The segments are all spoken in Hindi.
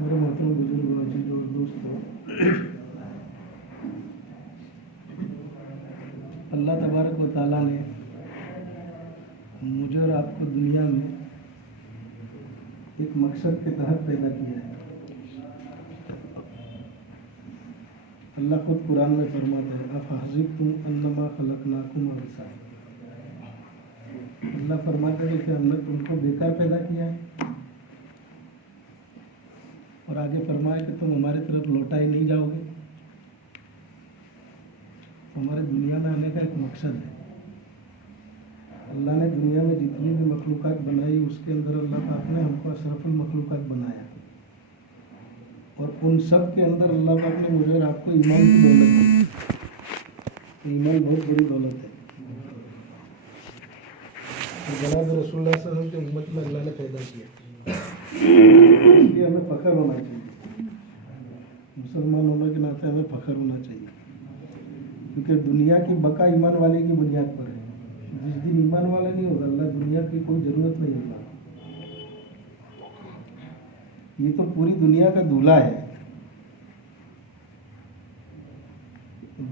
मेरे मोहतरम बुजुर्ग अजीज और दोस्तों, अल्लाह तबारक व तआला ने मुझे और आपको दुनिया में एक मकसद के तहत पैदा किया है। अल्लाह खुद कुरान में फरमाता है, अफ़हसिबतुम अन्नमा खलक़नाकुम अबसा। अल्लाह फरमाता है कि हमने तुमको बेकार पैदा किया है, और आगे फरमाया कि तुम हमारे तरफ लौटा ही नहीं जाओगे। हमारे दुनिया में आने का एक मकसद है। अल्लाह ने दुनिया में जितनी भी मखलूक़ात बनाई, उसके अंदर अल्लाह पाक ने हमको अशरफुल मखलूक़ात बनाया, और उन सब के अंदर अल्लाह पाक ने मुझे और आपको ईमान की दौलत दी। ईमान बहुत बड़ी दौलत है। तो जनाब रसूलुल्लाह सल्लल्लाहु अलैहि वसल्लम की उम्मत में अल्लाह ने पैदा किया, इसलिए हमें फ़ख्र होना चाहिए। मुसलमान होने के नाते हमें फ़ख्र होना चाहिए, क्योंकि दुनिया की बका ईमान वाले की बुनियाद पर है। जिस दिन ईमान वाला नहीं होगा, अल्लाह दुनिया की कोई ज़रूरत नहीं होगा। ये तो पूरी दुनिया का दूल्हा है।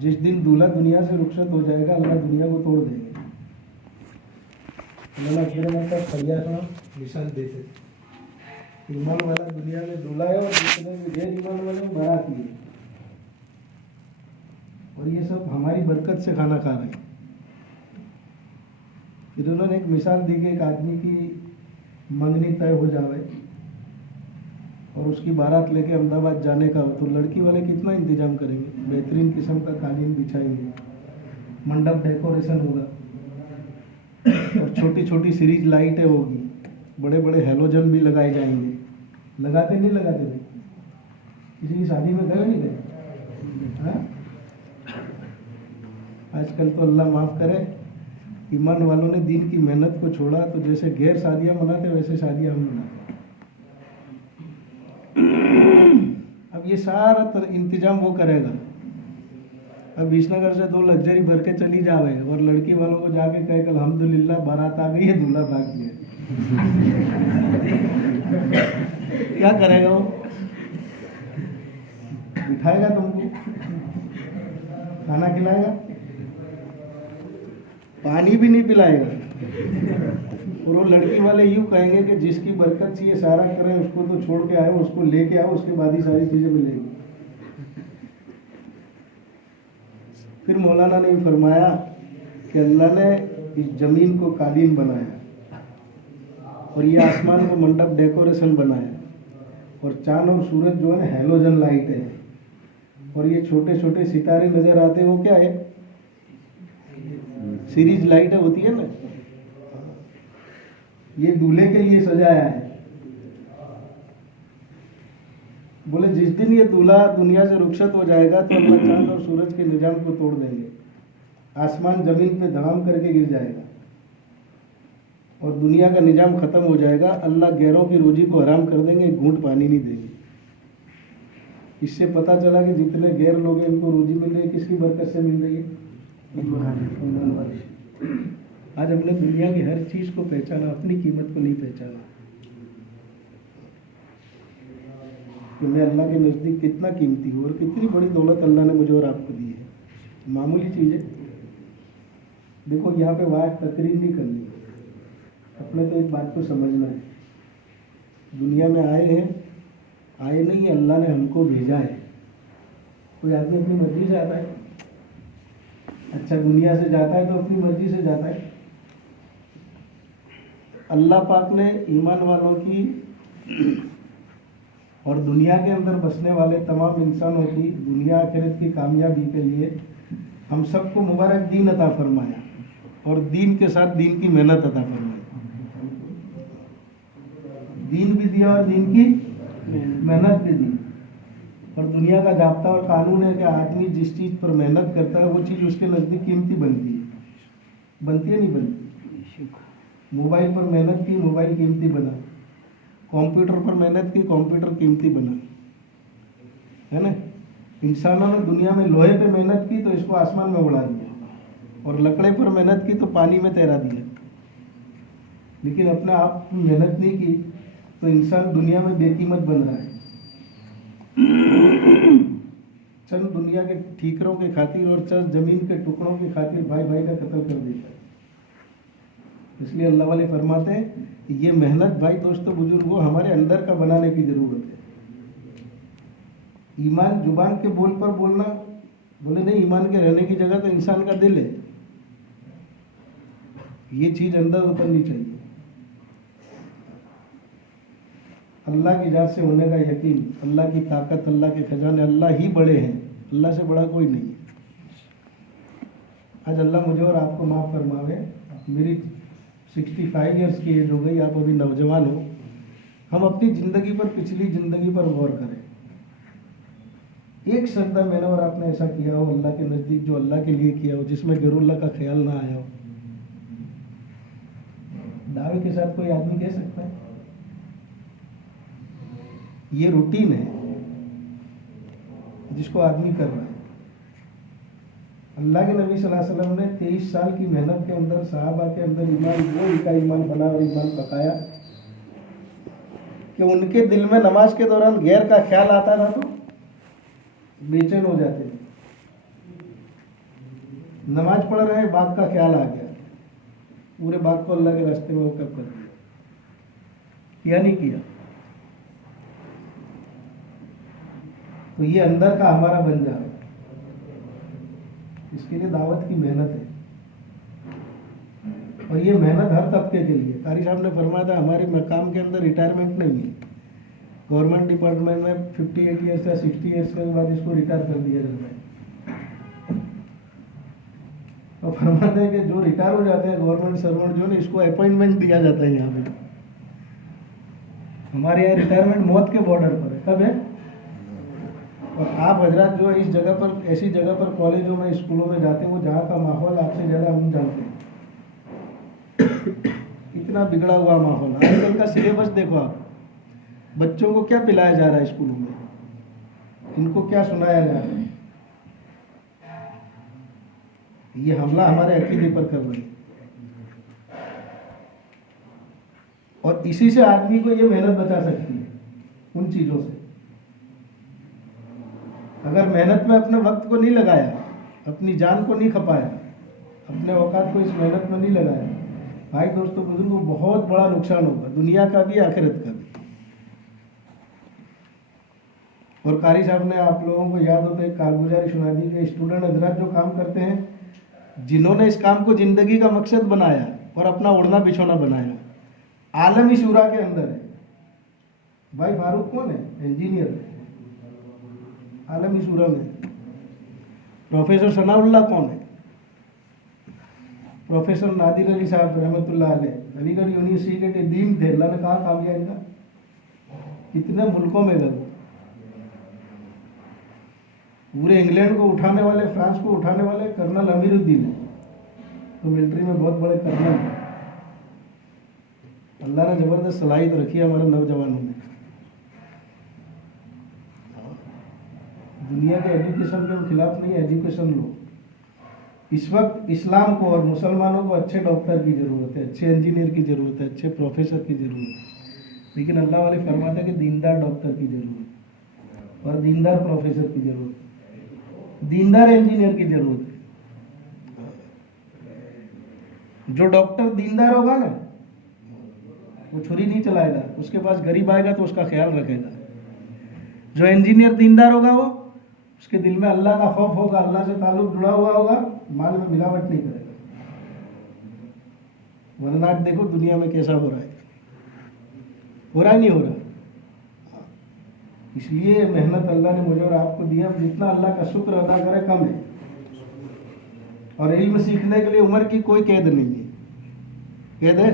जिस दिन दूल्हा दुनिया से रुखसत हो जाएगा, अल्लाह दुनिया को तोड़ देंगे। अल्लाह फरिया निशान देते थे, ईमान वाला दुनिया में दूल्हा है और जितने भी गैर ईमान वाले वो बाराती है, और ये सब हमारी बरकत से खाना खा रहे हैं। फिर उन्होंने एक मिसाल दी कि एक आदमी की मंगनी तय हो जाए और उसकी बारात लेके अहमदाबाद जाने का हो, तो लड़की वाले कितना इंतजाम करेंगे। बेहतरीन किस्म का कालीन बिछाएंगे, मंडप डेकोरेशन होगा, और छोटी छोटी सीरीज लाइटें होगी, बड़े बड़े हेलोजन भी लगाए जाएंगे। लगाते नहीं लगाते भाई? किसी की शादी में गए नहीं गए? हाँ, आजकल तो अल्लाह माफ़ करे, ईमान वालों ने दीन की मेहनत को छोड़ा, तो जैसे गैर शादियाँ मनाते वैसे शादियाँ हम मनाते। अब ये सारा इंतजाम वो करेगा। अब विसनगर से 2 लग्जरी भर के चली जावे, और लड़की वालों को जाके कहे कि अल्हम्दुलिल्लाह बारात आ गई है, दूल्हा भाग गया। क्या करेगा वो? बिठाएगा तुमको, खाना खिलाएगा, पानी भी नहीं पिलाएगा, और वो लड़की वाले यूँ कहेंगे कि जिसकी बरकत से ये सारा करें, उसको तो छोड़ के आए, उसको लेके आओ, उसके बाद ही सारी चीज़ें मिलेंगी। फिर मौलाना ने फरमाया कि अल्लाह ने इस ज़मीन को कालीन बनाया, और ये आसमान को मंडप डेकोरेशन बनाया, और चांद और सूरज जो है हेलोजन लाइट है, और ये छोटे छोटे सितारे नज़र आते हैं, वो क्या है? सीरीज लाइटें होती है ना। ये दूल्हे के लिए सजाया है। बोले जिस दिन ये दूल्हा दुनिया से रुखसत हो जाएगा, तो अल्लाह चांद और सूरज के निजाम को तोड़ देंगे, आसमान जमीन पे धड़ाम करके गिर जाएगा, और दुनिया का निजाम ख़त्म हो जाएगा। अल्लाह गैरों की रोजी को हराम कर देंगे, घूंट पानी नहीं देंगे। इससे पता चला कि जितने गैर लोग हैं, इनको रोजी मिल रही है, किसकी बरकत से मिल रही है? ईमान वाले। आज हमने दुनिया की हर चीज़ को पहचाना, अपनी कीमत को नहीं पहचाना कि मैं अल्लाह के नज़दीक कितना कीमती हूँ, और कितनी बड़ी दौलत अल्लाह ने मुझे और आपको दी है। मामूली चीज़ है। देखो, यहाँ पे वाज तकरीर नहीं करनी, अपने तो एक बात को समझना है। दुनिया में आए हैं, आए नहीं, अल्लाह ने हमको भेजा है। कोई आदमी अपनी मर्जी से आता है? अच्छा, दुनिया से जाता है तो अपनी मर्जी से जाता है। अल्लाह पाक ने ईमान वालों की और दुनिया के अंदर बसने वाले तमाम इंसानों की दुनिया आखिरत की कामयाबी के लिए हम सबको मुबारक दीन अता फरमाया, और दीन के साथ दीन की मेहनत अता फरमाई। दीन भी दिया और दीन की मेहनत भी दी। और दुनिया का जाब्ता और कानून है कि आदमी जिस चीज़ पर मेहनत करता है, वो चीज़ उसके नज़दीक कीमती बनती है। बनती है नहीं बनती? मोबाइल पर मेहनत की, मोबाइल कीमती बना। कंप्यूटर पर मेहनत की, कंप्यूटर कीमती बना, है ना। इंसानों ने दुनिया में लोहे पे मेहनत की तो इसको आसमान में उड़ा दिया, और लकड़े पर मेहनत की तो पानी में तैरा दिया। लेकिन अपने आप मेहनत नहीं की तो इंसान दुनिया में बेकीमत बन रहा है। चंद दुनिया के ठीकरों के खातिर और चंद जमीन के टुकड़ों के खातिर भाई भाई का कत्ल कर देता है। इसलिए अल्लाह वाले फरमाते हैं कि ये मेहनत भाई दोस्तों बुजुर्गों हमारे अंदर का बनाने की ज़रूरत है। ईमान जुबान के बोल पर बोलना, बोले नहीं, ईमान के रहने की जगह तो इंसान का दिल है। ये चीज़ अंदर उतरनी चाहिए। अल्लाह की जात से होने का यकीन, अल्लाह की ताकत, अल्लाह के खजाने, अल्लाह ही बड़े हैं, अल्लाह से बड़ा कोई नहीं है। आज अल्लाह मुझे और आपको माफ़ फरमावे। मेरी 65 ईयर्स की एज हो गई, आप अभी नौजवान हो। हम अपनी ज़िंदगी पर, पिछली ज़िंदगी पर गौर करें। एक श्रद्धा मैंने और आपने ऐसा किया हो अल्लाह के नज़दीक, जो अल्लाह के लिए किया हो, जिसमें गैरुल्लाह का ख्याल ना आया हो। दावे के साथ कोई आदमी कह सकता है? ये रूटीन है जिसको आदमी कर रहा है। अल्लाह के नबी सल्लल्लाहु अलैहि वसल्लम ने 23 साल की मेहनत के अंदर सहाबा के अंदर ईमान, वो का ईमान बना और ईमान पकाया कि उनके दिल में नमाज के दौरान गैर का ख्याल आता था तो बेचैन हो जाते थे। नमाज पढ़ रहे, बाग का ख्याल आ गया, पूरे बाग को अल्लाह के रास्ते में वक़्फ़ कर दिया। किया नहीं किया? तो ये अंदर का हमारा बन जाए, इसके लिए दावत की मेहनत है। और ये मेहनत हर तबके के लिए। कारी साहब ने फरमाया था हमारे मकाम के अंदर रिटायरमेंट नहीं है। गवर्नमेंट डिपार्टमेंट में 58 ईयर्स या 60 ईयर्स के बाद इसको रिटायर कर दिया जाता है। और फरमाते हैं कि जो रिटायर हो जाते हैं गवर्नमेंट सर्वेंट जो है, इसको अपॉइंटमेंट दिया जाता है यहाँ पे। हमारे यहाँ रिटायरमेंट मौत के बॉर्डर पर है। कब है? और आप हजरात जो है इस जगह पर, ऐसी जगह पर कॉलेजों में, स्कूलों में जाते हैं, वो जहाँ का माहौल आपसे ज़्यादा हम जानते हैं। इतना बिगड़ा हुआ माहौल। आजकल का सिलेबस देखो आप, बच्चों को क्या पिलाया जा रहा है स्कूलों में, इनको क्या सुनाया जा रहा है। ये हमला हमारे अकीदे पर कर रहे हैं। और इसी से आदमी को ये मेहनत बचा सकती है उन चीज़ों से। अगर मेहनत में अपने वक्त को नहीं लगाया, अपनी जान को नहीं खपाया, अपने औकात को इस मेहनत में नहीं लगाया, भाई दोस्तों बुजुर्गों, बहुत बड़ा नुकसान होगा, दुनिया का भी आखिरत का भी। और कारी साहब ने, आप लोगों को याद होता है, कारगुजारी सुना दी कि स्टूडेंट हजरात जो काम करते हैं, जिन्होंने इस काम को ज़िंदगी का मकसद बनाया और अपना उड़ना बिछोना बनाया, आलमी शूरा के अंदर है। भाई फारूक कौन है? इंजीनियर है आलमी शूरा में। प्रोफेसर सनाउल्लाह कौन है? प्रोफेसर नादिर अली साहब रहमतुल्लाह अलैह, अलीगढ़ यूनिवर्सिटी के डीन थे। अल्लाह ने कहाँ काम किया इनका? कितने मुल्कों में गए। पूरे इंग्लैंड को उठाने वाले, फ्रांस को उठाने वाले कर्नल अमीरुद्दीन है, तो मिलिट्री में बहुत बड़े कर्नल हैं। अल्लाह ने ज़बरदस्त सलाहियत रखी है हमारे नौजवानों में। दुनिया के एजुकेशन के खिलाफ नहीं है, एजुकेशन लो। इस वक्त इस्लाम को और मुसलमानों को अच्छे डॉक्टर की ज़रूरत है, अच्छे इंजीनियर की ज़रूरत है, अच्छे प्रोफेसर की ज़रूरत है। लेकिन अल्लाह वाले फरमाते हैं कि दीनदार डॉक्टर की ज़रूरत है, और दीनदार प्रोफेसर की ज़रूरत है, दीनदार इंजीनियर की ज़रूरत है। जो डॉक्टर दीनदार होगा ना, वो छुरी नहीं चलाएगा, उसके पास गरीब आएगा तो उसका ख्याल रखेगा। जो इंजीनियर दीनदार होगा, वो उसके दिल में अल्लाह का खौफ होगा, अल्लाह से ताल्लुक जुड़ा हुआ होगा, माल में मिलावट नहीं करेगा। वरना आज देखो दुनिया में कैसा हो रहा है, हो रहा है नहीं हो रहा। इसलिए मेहनत अल्लाह ने मुझे और आपको दिया। जितना अल्लाह का शुक्र अदा करे कम है। और इल्म सीखने के लिए उम्र की कोई कैद नहीं है। कैद है?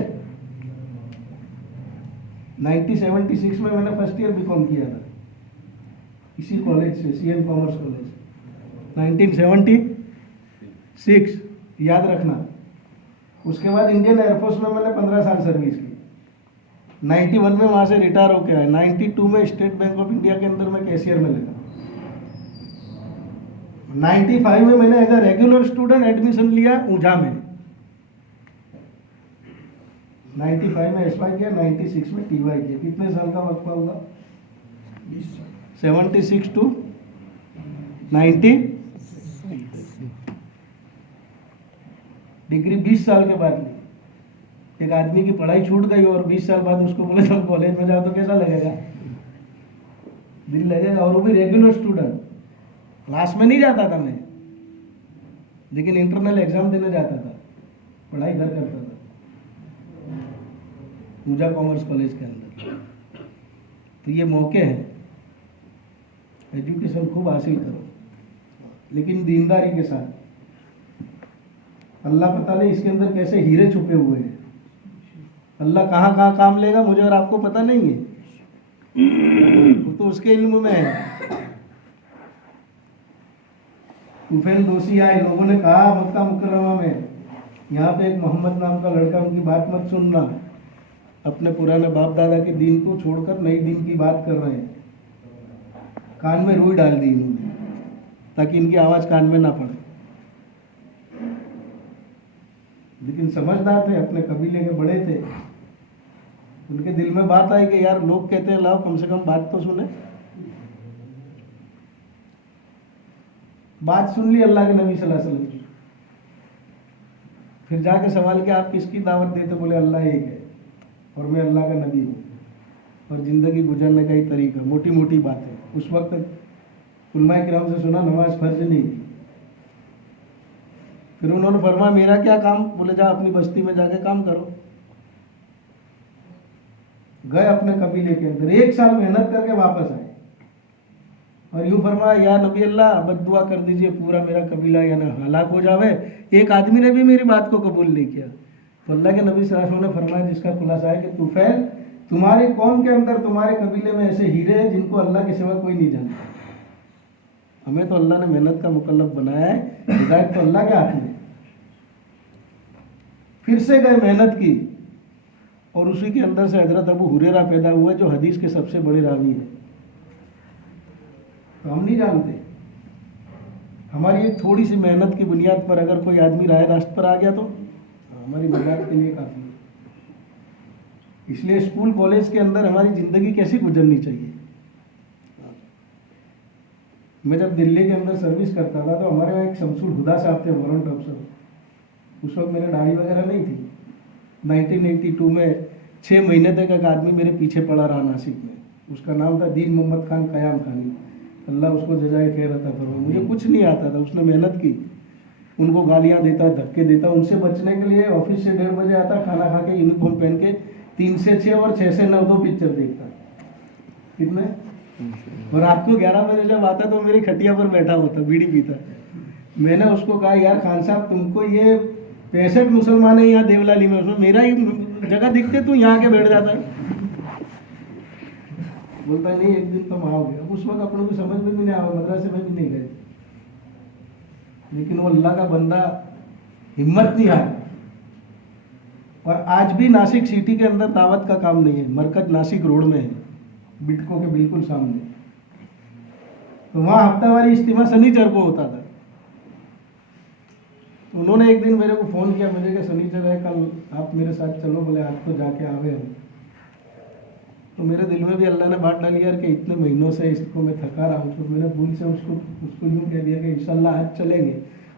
1976 में मैंने फर्स्ट ईयर बीकॉम किया था इसी कॉलेज से, सीएम कॉमर्स कॉलेज, 1976, याद रखना। उसके बाद इंडियन एयरफोर्स में मैंने 15 साल सर्विस की। 91 में वहाँ से रिटायर होकर आया। 92 में स्टेट बैंक ऑफ इंडिया के अंदर मैं कैशियर में लगा। 95 में मैंने as a regular student admission लिया ऊंझा में। 95 में एसवाई किया, 96 में टीवाई किया। कितने साल का वक्फा होगा? 20 साल। 76 to 90 डिग्री 20 साल के बाद ली। एक आदमी की पढ़ाई छूट गई और 20 साल बाद उसको बोले तुम कॉलेज में जाओ तो कैसा लगेगा? दिल लगेगा। और वो भी रेगुलर स्टूडेंट, क्लास में नहीं जाता था मैं, लेकिन इंटरनल एग्जाम देने जाता था, पढ़ाई घर करता था पूजा कॉमर्स कॉलेज के अंदर। तो ये मौके हैं, एजुकेशन खूब हासिल करो, लेकिन दीनदारी के साथ। अल्लाह पता नहीं इसके अंदर कैसे हीरे छुपे हुए हैं। अल्लाह कहाँ कहाँ काम लेगा मुझे और आपको पता नहीं है, वो तो उसके इल्म में है। तुफैल दोषी आए, लोगों ने कहा मक्का मुकर्रमा में, यहाँ पे एक मोहम्मद नाम का लड़का, उनकी बात मत सुनना, अपने पुराने बाप दादा के दीन को छोड़कर नई दीन की बात कर रहे हैं। कान में रुई डाल दी इन्होंने ताकि इनकी आवाज़ कान में ना पड़े। लेकिन समझदार थे, अपने कबीले के बड़े थे, उनके दिल में बात आई कि यार लोग कहते हैं लाओ कम से कम बात तो सुने। बात सुन ली अल्लाह के नबी सल्लल्लाहु अलैहि वसल्लम की। फिर जाके सवाल किया आप किसकी दावत देते? बोले अल्लाह एक है और मैं अल्लाह का नबी हूँ, और ज़िंदगी गुजरने का ही तरीका। मोटी मोटी बातें। उस वक्त उलमाए किराम से सुना नमाज फर्ज नहीं थी। फिर उन्होंने फरमाया मेरा क्या काम? बोले जा अपनी बस्ती में जाके काम करो। गए अपने कबीले के अंदर, 1 साल मेहनत करके वापस आए और यूँ फरमाया या नबी अल्लाह बद्दुआ कर दीजिए पूरा मेरा कबीला यानी हलाक हो जावे। एक आदमी ने भी मेरी बात को कबूल नहीं किया। तो अल्लाह के नबी सल्लल्लाहु अलैहि वसल्लम ने फरमाया जिसका खुलासा है कि तुफैल तुम्हारे कौम के अंदर तुम्हारे कबीले में ऐसे हीरे हैं जिनको अल्लाह के सिवा कोई नहीं जानता। हमें तो अल्लाह ने मेहनत का मुकल्लफ बनाया है, हिदायत तो अल्लाह के हाथ में। फिर से गए, मेहनत की, और उसी के अंदर से हजरत अबू हुरैरा पैदा हुआ जो हदीस के सबसे बड़े रावी है। तो हम नहीं जानते। हमारी एक थोड़ी सी मेहनत की बुनियाद पर अगर कोई आदमी राह रास्त पर आ गया तो हमारी मदद के लिए काफ़ी है। इसलिए स्कूल कॉलेज के अंदर हमारी ज़िंदगी कैसी गुजरनी चाहिए। मैं जब दिल्ली के अंदर सर्विस करता था तो हमारे यहाँ एक शमसुल हुदा साहब थे, वारंट अफसर। उस वक्त मेरे दाढ़ी वगैरह नहीं थी। 1982 में 6 महीने तक एक आदमी मेरे पीछे पड़ा रहा नासिक में। उसका नाम था दीन मोहम्मद खान कयाम खानी, अल्लाह उसको जजाए खैर अता फरमाए। मुझे कुछ नहीं आता था, उसने मेहनत की। उनको गालियाँ देता, धक्के देता, उनसे बचने के लिए ऑफिस से 1:30 बजे आता, खाना खा के यूनिफॉर्म पहन के 3 से 6 और 6 से 9 2 पिक्चर देखता। कितने? और रात को 11 बजे जब आता तो मेरी खटिया पर बैठा होता, बीड़ी पीता। मैंने उसको कहा यार खान साहब तुमको ये 65 मुसलमान है यहाँ देवलाली में, उसमें मेरा ही जगह दिखते तू यहाँ के बैठ जाता है। बोलता नहीं एक दिन तुम आओगे। अब उस वक्त अपनों को समझ में भी नहीं आया, मदरसे में भी नहीं गए, लेकिन वो अल्लाह का बंदा हिम्मत नहीं हारा। और आज भी नासिक सिटी के अंदर दावत का काम नहीं है। मरकज नासिक रोड में है, बिटको के बिल्कुल सामने। तो वहाँ हफ्तावारी इज्तिमा शनिचर को होता था। तो उन्होंने एक दिन मेरे को फ़ोन किया, मुझे कि शनिचर है कल आप मेरे साथ चलो। बोले आज तो जाके आवे हम। तो मेरे दिल में भी अल्लाह ने बात डाली यार कि इतने महीनों से इसको मैं थका रहा हूँ। तो मैंने भूल से उसको यूँ कह दिया कि इंशाल्लाह आज चलेंगे।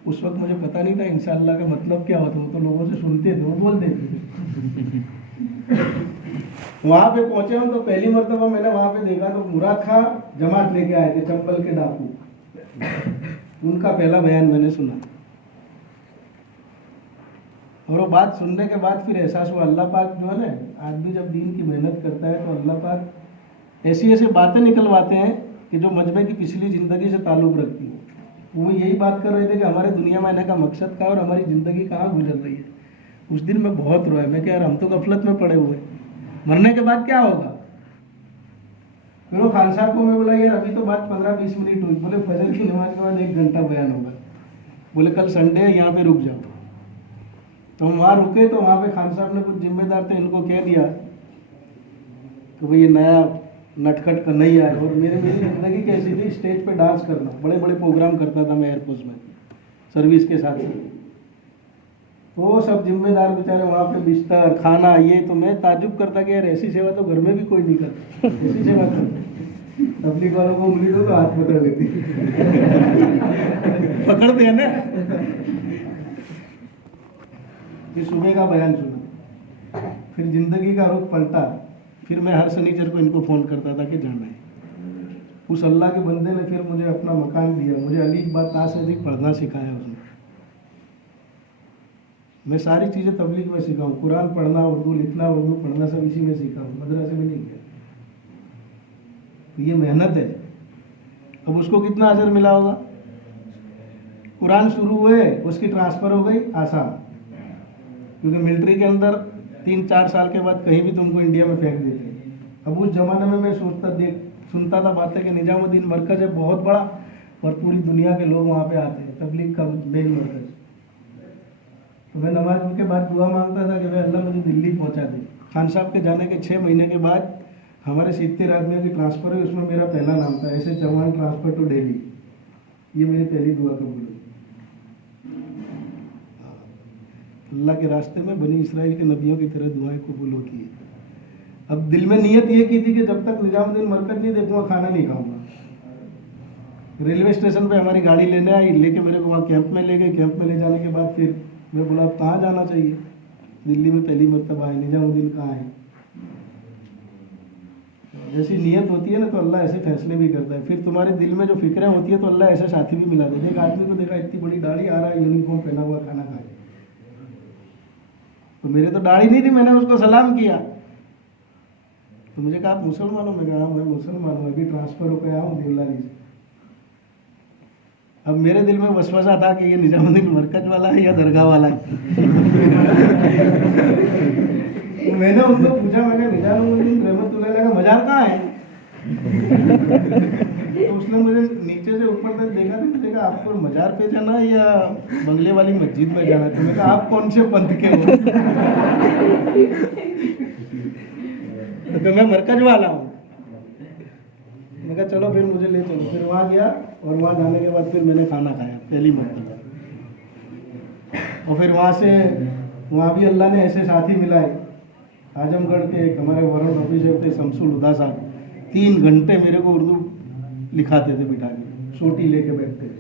उस वक्त मुझे पता नहीं था इंशाल्लाह का मतलब क्या होता। वो तो लोगों से सुनते थे, वो बोल देते थे। वहाँ पे पहुँचे हम तो पहली मरतबा मैंने वहाँ पे देखा तो मुराद खां जमात लेके आए थे, चंबल के डाकू। उनका पहला बयान मैंने सुना और वो बात सुनने के बाद फिर एहसास हुआ अल्लाह पाक जो है ना, आदमी जब दीन की मेहनत करता है तो अल्लाह पाक ऐसी ऐसी बातें निकलवाते हैं कि जो मजमे की पिछली ज़िंदगी से ताल्लुक़ रखती है। वो यही बात कर रहे थे कि हमारे दुनिया में आने का मकसद क्या और हमारी ज़िंदगी कहाँ गुजर रही है। उस दिन मैं बहुत रोया। मैं क्या यार हम तो गफलत में पड़े हुए, मरने के बाद क्या होगा। फिर वो खान साहब को मैं बोला यार अभी तो बात 15-20 मिनट हुई। बोले फजर की नमाज के बाद 1 घंटा बयान होगा। बोले कल संडे है यहाँ पे रुक जाओ। तो हम वहाँ रुके तो वहाँ पे खान साहब ने कुछ जिम्मेदार थे, इनको कह दिया कि भाई ये नया नटखट का नहीं आया। और मेरी ज़िंदगी कैसी थी, स्टेज पे डांस करना, बड़े बड़े प्रोग्राम करता था मैं एयरफोर्स में सर्विस के साथ। तो सब जिम्मेदार बेचारे वहाँ पे बिस्तर खाना ये, तो मैं ताजुब करता कि यार ऐसी सेवा तो घर में भी कोई नहीं करता, ऐसी सेवा करता। तबलीग वालों को उंगली दो तो हाथ पकड़ लेती। पकड़ते हैं ना। फिर सुबह का बयान सुना, फिर जिंदगी का रुख पलटा। फिर मैं हर शनिचर को इनको फ़ोन करता था कि जाना है। उस अल्लाह के बंदे ने फिर मुझे अपना मकान दिया, मुझे अलीफ बात ता से अधिक पढ़ना सिखाया उसने। मैं सारी चीज़ें तबलीग में सीखा हूँ, कुरान पढ़ना, उर्दू लिखना, उर्दू पढ़ना, सब इसी में सीखा हूँ, मदरसे में नहीं किया। तो ये मेहनत है। अब उसको कितना अजर मिला होगा? कुरान शुरू हुए उसकी ट्रांसफ़र हो गई आसाम, क्योंकि मिलिट्री के अंदर 3-4 साल के बाद कहीं भी तुमको इंडिया में फेंक देते। अब उस ज़माने में मैं सुनता था बातें कि निजामुद्दीन मरकज़ है बहुत बड़ा और पूरी दुनिया के लोग वहाँ पे आते हैं, तबलीग का मेन मरकज़। तो मैं नमाज के बाद दुआ मांगता था कि भाई अल्लाह मुझे दिल्ली पहुँचा दे। खान साहब के जाने के 6 महीने के बाद हमारे 70 आदमियों की ट्रांसफ़र हुई, उसमें मेरा पहला नाम था, ऐसे चौहान ट्रांसफ़र टू दिल्ली। ये मेरी पहली दुआ कबूल हुई। अल्लाह के रास्ते में बनी इसराइल के नबियों की तरह दुआएं कबूल होती है। अब दिल में नीयत ये की थी कि जब तक निजामुद्दीन मरकज़ नहीं देखूंगा खाना नहीं खाऊंगा। रेलवे स्टेशन पे हमारी गाड़ी लेने आई, लेके मेरे को वहाँ कैंप में ले गए। कैंप में ले जाने के बाद फिर मैं बोला अब कहाँ जाना चाहिए, दिल्ली में पहली मरतबा है, निजामुद्दीन कहाँ है। जैसी नीयत होती है ना तो अल्लाह ऐसे फैसले भी करता है। फिर तुम्हारे दिल में जो फिक्रें होती है तो अल्लाह ऐसे साथी भी मिला देते। एक आदमी को देखा इतनी बड़ी दाढ़ी, आ रहा है यूनिफॉर्म पहना हुआ, खाना खाए। तो मेरे तो दाढ़ी नहीं थी, मैंने उसको सलाम किया। तो मुझे कहा आप मुसलमान हो? मैं कहा मैं मुसलमान हूँ, अभी ट्रांसफ़र होकर आया हूँ देवलाली से। अब मेरे दिल में वसवसा था कि ये निजामुद्दीन मरकज़ वाला है या दरगाह वाला है। तो मैंने उनको पूछा, मैं कहा निजामुद्दीन रहमतुल्लाह अलैह का मज़ार कहाँ है? तो उसने मुझे नीचे से ऊपर तक देखा, तो मुझे कहा आपको मज़ार पे जाना है या बंगले वाली मस्जिद में जाना है? तो मैं कहा आप कौन से पंथ के हो? तो मैं मरकज़ वाला हूँ। मैं कहा चलो फिर मुझे ले चलो। फिर वहाँ गया और वहाँ जाने के बाद फिर मैंने खाना खाया पहली मरतबा। और फिर वहाँ भी अल्लाह ने ऐसे साथी मिलाए। आजमगढ़ के एक हमारे वारंट ऑफिसर थे शमसुल हुदा साहब, 3 घंटे मेरे को उर्दू लिखाते थे बिठा के, सोटी लेके बैठते थे।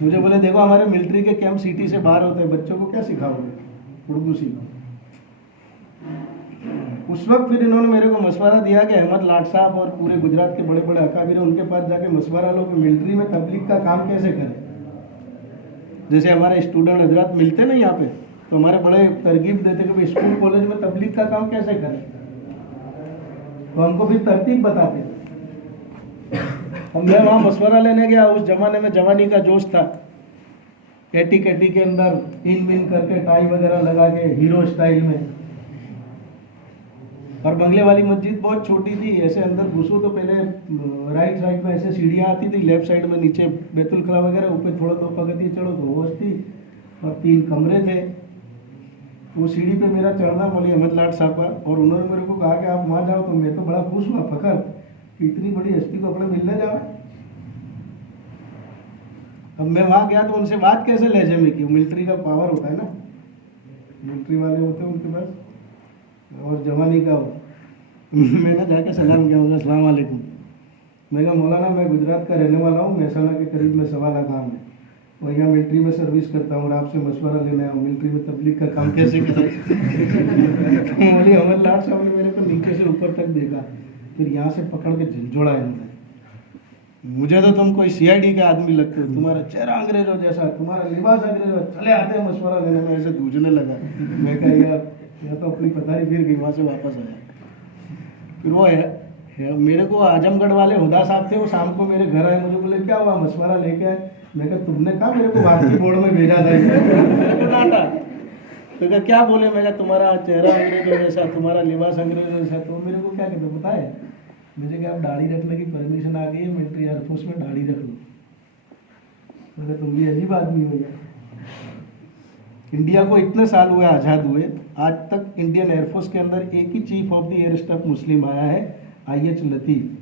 मुझे बोले देखो हमारे मिलिट्री के कैंप सिटी से बाहर होते हैं, बच्चों को क्या सिखाओगे, उर्दू सीखो। उस वक्त फिर इन्होंने मेरे को मशवरा दिया कि अहमद लाट साहब और पूरे गुजरात के बड़े बड़े अकाबिर हैं, उनके पास जाके मशवरा लो कि मिलिट्री में तबलीग का काम कैसे करें। जैसे हमारे स्टूडेंट हजरात मिलते ना यहाँ पे, तो हमारे बड़े तरगीब देते कि भाई स्कूल कॉलेज में तबलीग का काम कैसे करें। तो हमको फिर तरतीब बताते। मैं वहाँ मशवरा लेने गया। उस जमाने में जवानी का जोश था, कैटी के अंदर इन बिन करके टाई वगैरह लगा के हीरो स्टाइल में। और बंगले वाली मस्जिद बहुत छोटी थी, ऐसे अंदर घुसो तो पहले राइट साइड में ऐसे सीढ़ियाँ आती थी, लेफ्ट साइड में नीचे बैतुल खला वगैरह, ऊपर थोड़ा 2 पगथिया चढ़ो तो होश थी और 3 कमरे थे। वो सीढ़ी पे मेरा चढ़ना मौलवी अहमद लाट साहब का, और उन्होंने मेरे को कहा कि आप वहाँ जाओ। तो मैं तो बड़ा खुश हुआ, फखर कि इतनी बड़ी हस्ती को अपने मिलने जाओ। अब मैं वहाँ गया तो उनसे बात कैसे लहजे में की, मिलिट्री का पावर होता है ना, मिलिट्री वाले होते हैं उनके पास, और जवानी का हो। मैंने जाके सलाम किया, मुझे अस्सलाम वालेकुम। मैं कहा मौलाना मैं गुजरात का रहने वाला हूँ, महसाना के करीब में 1.25 लाख आम है और यहाँ मिलिट्री में सर्विस करता हूँ और आपसे मशवरा लेने आया हूँ मिलिट्री में तबलीग का काम कैसे करें। तो मौलवी अहमद लाट साहब ने मेरे को नीचे से ऊपर तक देखा, फिर यहाँ से पकड़ के झंझोड़ा इन्होंने। मुझे तो तुम कोई CID का आदमी लगते हो, तुम्हारा चेहरा अंग्रेजों जैसा, तुम्हारा लिबास अंग्रेजों, चले आते हैं मशवरा लेने में। ऐसे दूझने लगा। मैं कहा यार या तो अपनी पथारी फिर गई, वहाँ से वापस आया। फिर वो है मेरे को आजमगढ़ वाले हुदा साहब थे, वो शाम को मेरे घर आए, मुझे बोले क्या हुआ, मशवरा लेके आए। मैं कहा तुमने कहा मेरे को भारतीय बोर्ड में भेजा था। तो क्या क्या बोले, मैं कहा तुम्हारा चेहरा अंग्रेजों जैसा, तुम्हारा लिबास अंग्रेजों जैसा। तो मेरे को क्या कहते पता है, मुझे क्या आप दाढ़ी रखने की परमिशन आ गई है, मिलिट्री एयरफोर्स में दाढ़ी रख लो। मैं तुम भी अजीब आदमी हो गया। इंडिया को इतने साल हुए आज़ाद हुए, आज तक इंडियन एयरफोर्स के अंदर एक ही chief of the air staff Muslim आया है, IH लतीफ़।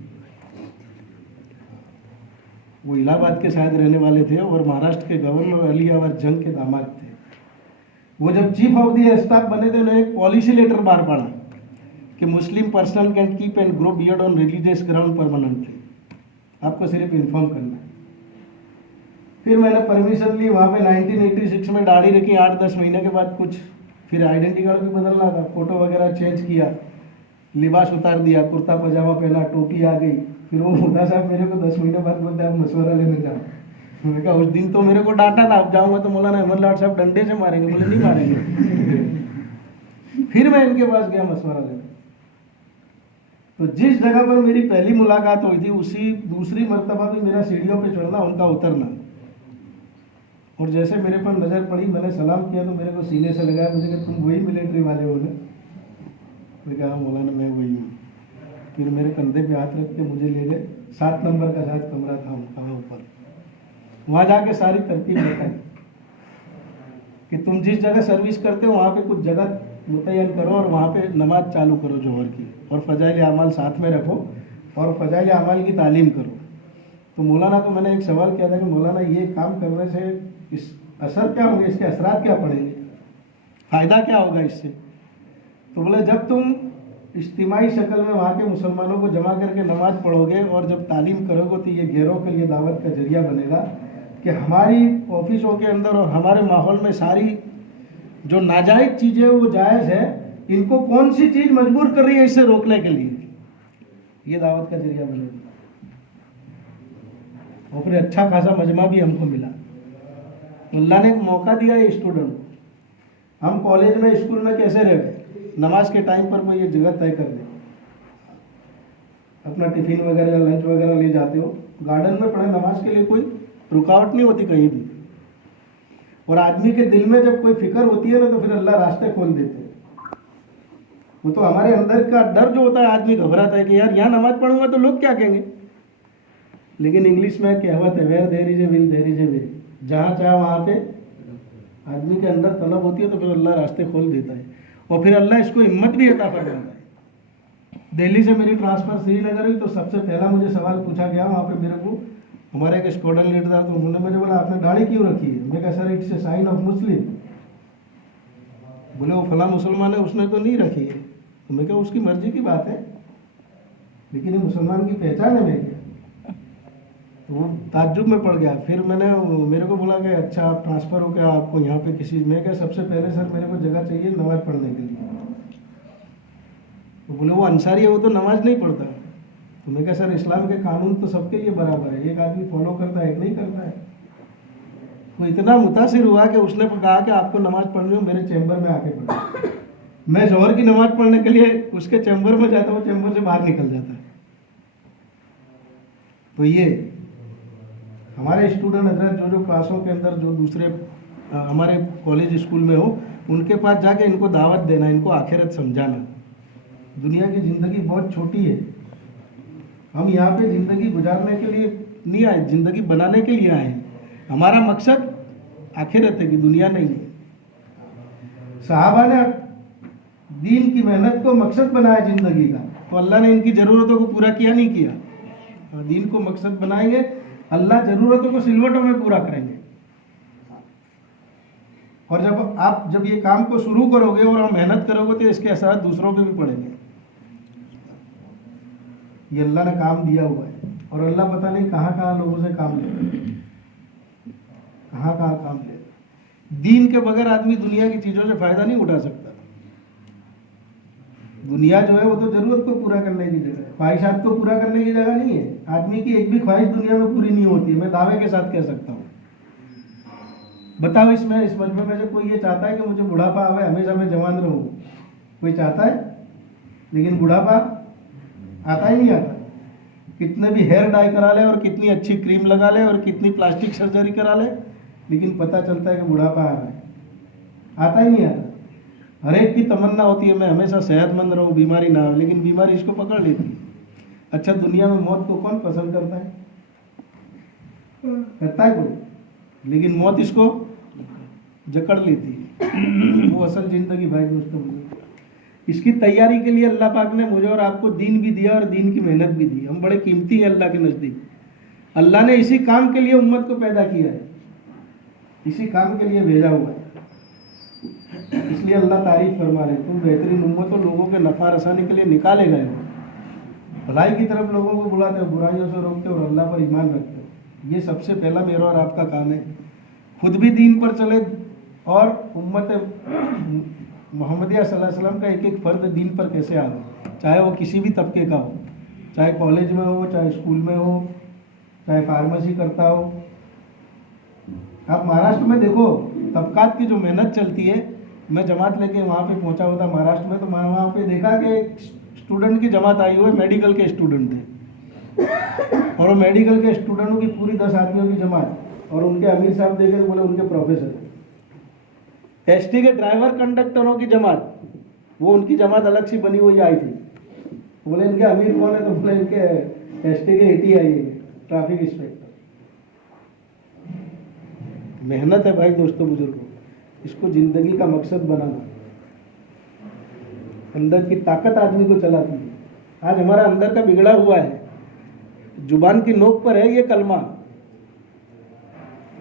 वो इलाहाबाद के शायद रहने वाले थे और महाराष्ट्र के गवर्नर अली यावर जंग के दामाद थे। वो जब chief of the air staff बने थे, उन्होंने एक पॉलिसी लेटर बाहर पड़ा कि Muslim personnel can keep and grow beard on religious ground permanently. आपको सिर्फ इन्फॉर्म करना है। फिर मैंने परमिशन ली, वहाँ पे 1986 में दाढ़ी रखी। 8-10 महीने के बाद कुछ फिर आइडेंटिटी कार्ड भी बदलना था, फ़ोटो वगैरह चेंज किया, लिबास उतार दिया, कुर्ता पजामा पहना, टोपी आ गई। फिर वो मुद्दा साहब मेरे को 10 महीने बाद बोलते आप मशवरा लेने जाओ। मैंने कहा उस दिन तो मेरे को डांटा था, अब जाऊँगा तो मौलाना अहमद लाड साहब डंडे से मारेंगे। बोले नहीं मारेंगे। फिर मैं इनके पास गया मशवरा लेने। तो जिस जगह पर मेरी पहली मुलाकात हुई थी, उसी दूसरी मर्तबा भी मेरा सीढ़ियों पे चढ़ना, उनका उतरना। और जैसे मेरे पर नज़र पड़ी, मैंने सलाम किया तो मेरे को सीने से लगाया। मुझे कहा तुम वही मिलिट्री वाले हो ना? मैंने कहा मौलाना मैं वही हूँ। फिर मेरे कंधे पे हाथ रख के मुझे ले गए। 7 नंबर का शायद कमरा था उनका ऊपर। वहाँ जाके सारी तरकीब बताई कि तुम जिस जगह सर्विस करते हो वहाँ पे कुछ जगह मुतय्यन करो और वहाँ पे नमाज चालू करो जोहर की, और फ़ज़ाइल आमाल साथ में रखो और फ़ज़ाइल आमाल की तालीम करो। तो मौलाना को मैंने एक सवाल किया था कि मौलाना ये काम करने से इस असर क्या होंगे, इसके असरात क्या पड़ेंगे, फ़ायदा क्या होगा इससे? तो बोले जब तुम इज्तिमाई शक्ल में वहाँ के मुसलमानों को जमा करके नमाज पढ़ोगे और जब तालीम करोगे तो ये गैरों के लिए दावत का जरिया बनेगा कि हमारी ऑफिसों के अंदर और हमारे माहौल में सारी जो नाजायज़ चीज़ें वो जायज़ है, इनको कौन सी चीज़ मजबूर कर रही है इससे रोकने के लिए, ये दावत का जरिया बनेगा। और फिर अच्छा खासा मजमा भी हमको मिला। अल्लाह ने एक मौका दिया है स्टूडेंट को। हम कॉलेज में स्कूल में कैसे रह गए, नमाज के टाइम पर कोई ये जगह तय कर दे, अपना टिफिन वगैरह लंच वगैरह ले जाते हो, गार्डन में पढ़े, नमाज के लिए कोई रुकावट नहीं होती कहीं भी। और आदमी के दिल में जब कोई फिक्र होती है ना तो फिर अल्लाह रास्ते खोल देते हैं। वो तो हमारे अंदर का डर जो होता है, आदमी घबराता है कि यार यहाँ नमाज पढ़ूंगा तो लोग क्या कहेंगे। लेकिन इंग्लिश में कहावत है, where there is a will there is a way. जहाँ चाहे वहाँ पे आदमी के अंदर तलब होती है तो फिर अल्लाह रास्ते खोल देता है और फिर अल्लाह इसको हिम्मत भी अता फरमाता है। दिल्ली से मेरी ट्रांसफ़र श्रीनगर हुई तो सबसे पहला मुझे सवाल पूछा गया वहाँ पे मेरे को, हमारे एक स्क्वाड्रन लीडर था, तो उन्होंने मुझे बोला आपने दाढ़ी क्यों रखी है? मैं कहा sir it's a sign of Muslim. बोले वो फला मुसलमान है उसने तो नहीं रखी है। तो मैं कहा उसकी मर्जी की बात है, लेकिन ये मुसलमान की पहचान है मेरी। तो वो ताज्जुब में पड़ गया। फिर मैंने मेरे को बोला कि अच्छा आप ट्रांसफ़र हो गया, आपको यहाँ पे किसी, मैं क्या सबसे पहले सर मेरे को जगह चाहिए नमाज़ पढ़ने के लिए। तो बोले वो अंसारी है, वो तो नमाज नहीं पढ़ता। तो मैं क्या सर इस्लाम के कानून तो सबके लिए बराबर है, एक आदमी फॉलो करता है एक नहीं करता है। वो इतना मुतासिर हुआ कि उसने कहा कि आपको नमाज पढ़नी हो मेरे चैम्बर में आके पढ़ो। मैं जोहर की नमाज पढ़ने के लिए उसके चैम्बर में जाता हूँ, चैम्बर से बाहर निकल जाता है। तो ये हमारे स्टूडेंट हजरत जो क्लासों के अंदर जो दूसरे हमारे कॉलेज स्कूल में हो, उनके पास जाके इनको दावत देना, इनको आखिरत समझाना। दुनिया की ज़िंदगी बहुत छोटी है। हम यहाँ पे ज़िंदगी गुजारने के लिए नहीं आए, ज़िंदगी बनाने के लिए आए हैं। हमारा मकसद आखिरत है कि दुनिया नहीं है। सहाबा ने दीन की मेहनत को मकसद बनाया ज़िंदगी का, तो अल्लाह ने इनकी ज़रूरतों को पूरा किया नहीं किया। दीन को मकसद बनाएंगे, अल्लाह ज़रूरतों को सिलवटों में पूरा करेंगे। और जब ये काम को शुरू करोगे और आप मेहनत करोगे तो इसके असर दूसरों पे भी पड़ेंगे। ये अल्लाह ने काम दिया हुआ है और अल्लाह पता नहीं कहाँ कहाँ लोगों से काम ले, कहाँ कहाँ काम ले। दीन के बगैर आदमी दुनिया की चीज़ों से फ़ायदा नहीं उठा सकता। दुनिया जो है वो तो ज़रूरत को पूरा करने की जगह है, ख्वाहिशात को पूरा करने की जगह नहीं है। आदमी की एक भी ख्वाहिश दुनिया में पूरी नहीं होती है, मैं दावे के साथ कह सकता हूँ। बताओ इसमें इस मजमे में से कोई ये चाहता है कि मुझे बुढ़ापा आवे, हमेशा मैं जवान रहूँ? कोई चाहता है? लेकिन बुढ़ापा आता ही नहीं आता। कितने भी हेयर डाई करा ले और कितनी अच्छी क्रीम लगा ले और कितनी प्लास्टिक सर्जरी करा ले, लेकिन पता चलता है कि बुढ़ापा आ रहा है, आता ही नहीं आता। हर एक की तमन्ना होती है मैं हमेशा सेहतमंद रहूं, बीमारी ना हो, लेकिन बीमारी इसको पकड़ लेती है। अच्छा दुनिया में मौत को कौन पसंद करता है? करता है कोई? लेकिन मौत इसको जकड़ लेती है। वो असल ज़िंदगी भाई दोस्तों, इसकी तैयारी के लिए अल्लाह पाक ने मुझे और आपको दीन भी दिया और दीन की मेहनत भी दी। हम बड़े कीमती हैं अल्लाह के नज़दीक। अल्लाह ने इसी काम के लिए उम्मत को पैदा किया है, इसी काम के लिए भेजा हुआ है। इसलिए अल्लाह तारीफ फरमा रहे, तुम बेहतरीन उम्मत हो, लोगों के नफ़ा रसानी के लिए निकाले गए हो, भलाई की तरफ लोगों को बुलाते हो, बुराइयों से रोकते हो और अल्लाह पर ईमान रखते हो। ये सबसे पहला मेरा और आपका काम है। खुद भी दीन पर चले और उम्मत मोहम्मदिया सल्लल्लाहु अलैहि वसल्लम का एक एक फ़र्द दीन पर कैसे आ गए, चाहे वो किसी भी तबके का हो, चाहे कॉलेज में हो, चाहे स्कूल में हो, चाहे फार्मेसी करता हो। आप महाराष्ट्र में देखो तबकात की जो मेहनत चलती है, मैं जमात लेके वहाँ पे पहुँचा हुआ था महाराष्ट्र में, तो मैं वहाँ पे देखा कि एक स्टूडेंट की जमात आई हुई, मेडिकल के स्टूडेंट थे, और वो मेडिकल के स्टूडेंटों की पूरी 10 आदमियों की जमात, और उनके अमीर साहब देखे तो बोले उनके प्रोफेसर। एसटी के ड्राइवर कंडक्टरों की जमात, वो उनकी जमात अलग सी बनी हुई आई थी, बोले इनके अमीर कौन है, तो बोले इनके एसटी के ATI ट्रैफिक इंस्पेक्टर। मेहनत है भाई दोस्तों बुजुर्गों, इसको ज़िंदगी का मकसद बनाना, अंदर की ताकत आदमी को चलाती है। आज हमारा अंदर का बिगड़ा हुआ है, जुबान की नोक पर है ये कलमा,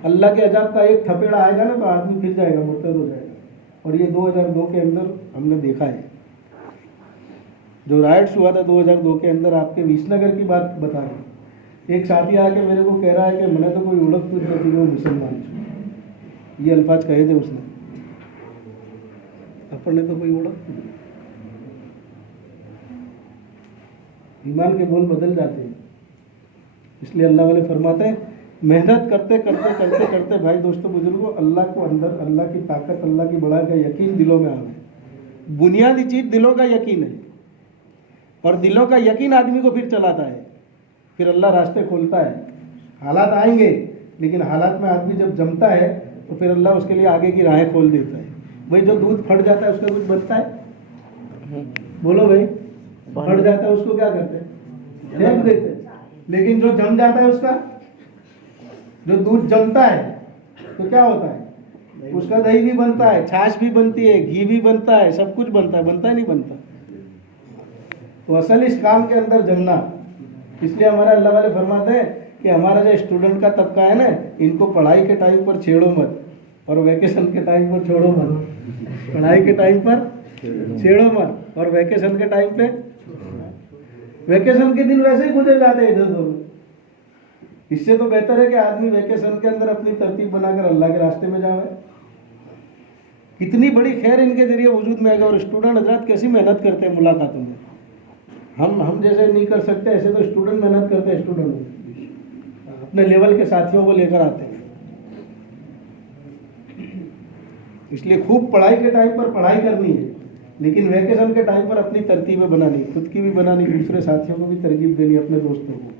अल्लाह के अजाब का एक थपेड़ा आएगा ना तो आदमी फिर जाएगा, मुर्तद हो जाएगा। और ये 2002 के अंदर हमने देखा है, जो राइट्स हुआ था 2002 के अंदर, आपके विसनगर की बात बता रहा हूँ। एक साथी आके मेरे को कह रहा है कि मैंने तो कोई ओळख तुझ नहीं, वो मुसलमान, ये अल्फाज कहे थे उसने, अपन ने तो कोई ओळख नहीं। ईमान के बोल बदल जाते हैं। इसलिए अल्लाह वाले फरमाते हैं, मेहनत करते करते करते करते भाई दोस्तों बुजुर्गों, अल्लाह को अंदर, अल्लाह की ताकत, अल्लाह की बड़ाई का यकीन दिलों में आवे। बुनियादी चीज़ दिलों का यकीन है, और दिलों का यकीन आदमी को फिर चलाता है, फिर अल्लाह रास्ते खोलता है। हालात आएंगे, लेकिन हालात में आदमी जब जमता है तो फिर अल्लाह उसके लिए आगे की राहें खोल देता है। भाई जो दूध फट जाता है उसका कुछ बनता है, बोलो भाई, फट जाता है उसको क्या करते हैं, फेंक देते हैं। लेकिन जो जम जाता है, उसका जो दूध जमता है तो क्या होता है, उसका दही भी बनता है, छाछ भी बनती है, घी भी बनता है, सब कुछ बनता है, बनता है नहीं बनता। तो असल इस काम के अंदर जमना। इसलिए हमारे अल्लाह वाले फरमाते हैं कि हमारा जो स्टूडेंट का तबका है ना, इनको पढ़ाई के टाइम पर छेड़ो मत और वैकेशन के टाइम पर छोड़ो मत। पढ़ाई के टाइम पर छेड़ो मत और वैकेशन के टाइम पे, वैकेशन के दिन वैसे ही गुजर जाते हैं इधर उधर। इससे तो बेहतर है कि आदमी वैकेशन के अंदर अपनी तरतीब बनाकर अल्लाह के रास्ते में जाए। कितनी बड़ी खैर इनके जरिए वजूद में आएगा। और स्टूडेंट हजरात कैसी मेहनत करते हैं मुलाकातों में, हम जैसे नहीं कर सकते, ऐसे तो स्टूडेंट मेहनत करते हैं। स्टूडेंट अपने लेवल के साथियों को लेकर आते हैं। इसलिए खूब पढ़ाई के टाइम पर पढ़ाई करनी है, लेकिन वैकेशन के टाइम पर अपनी तरतीबें बनानी, खुद की भी बनानी, दूसरे साथियों को भी तरकीब देनी, अपने दोस्तों को।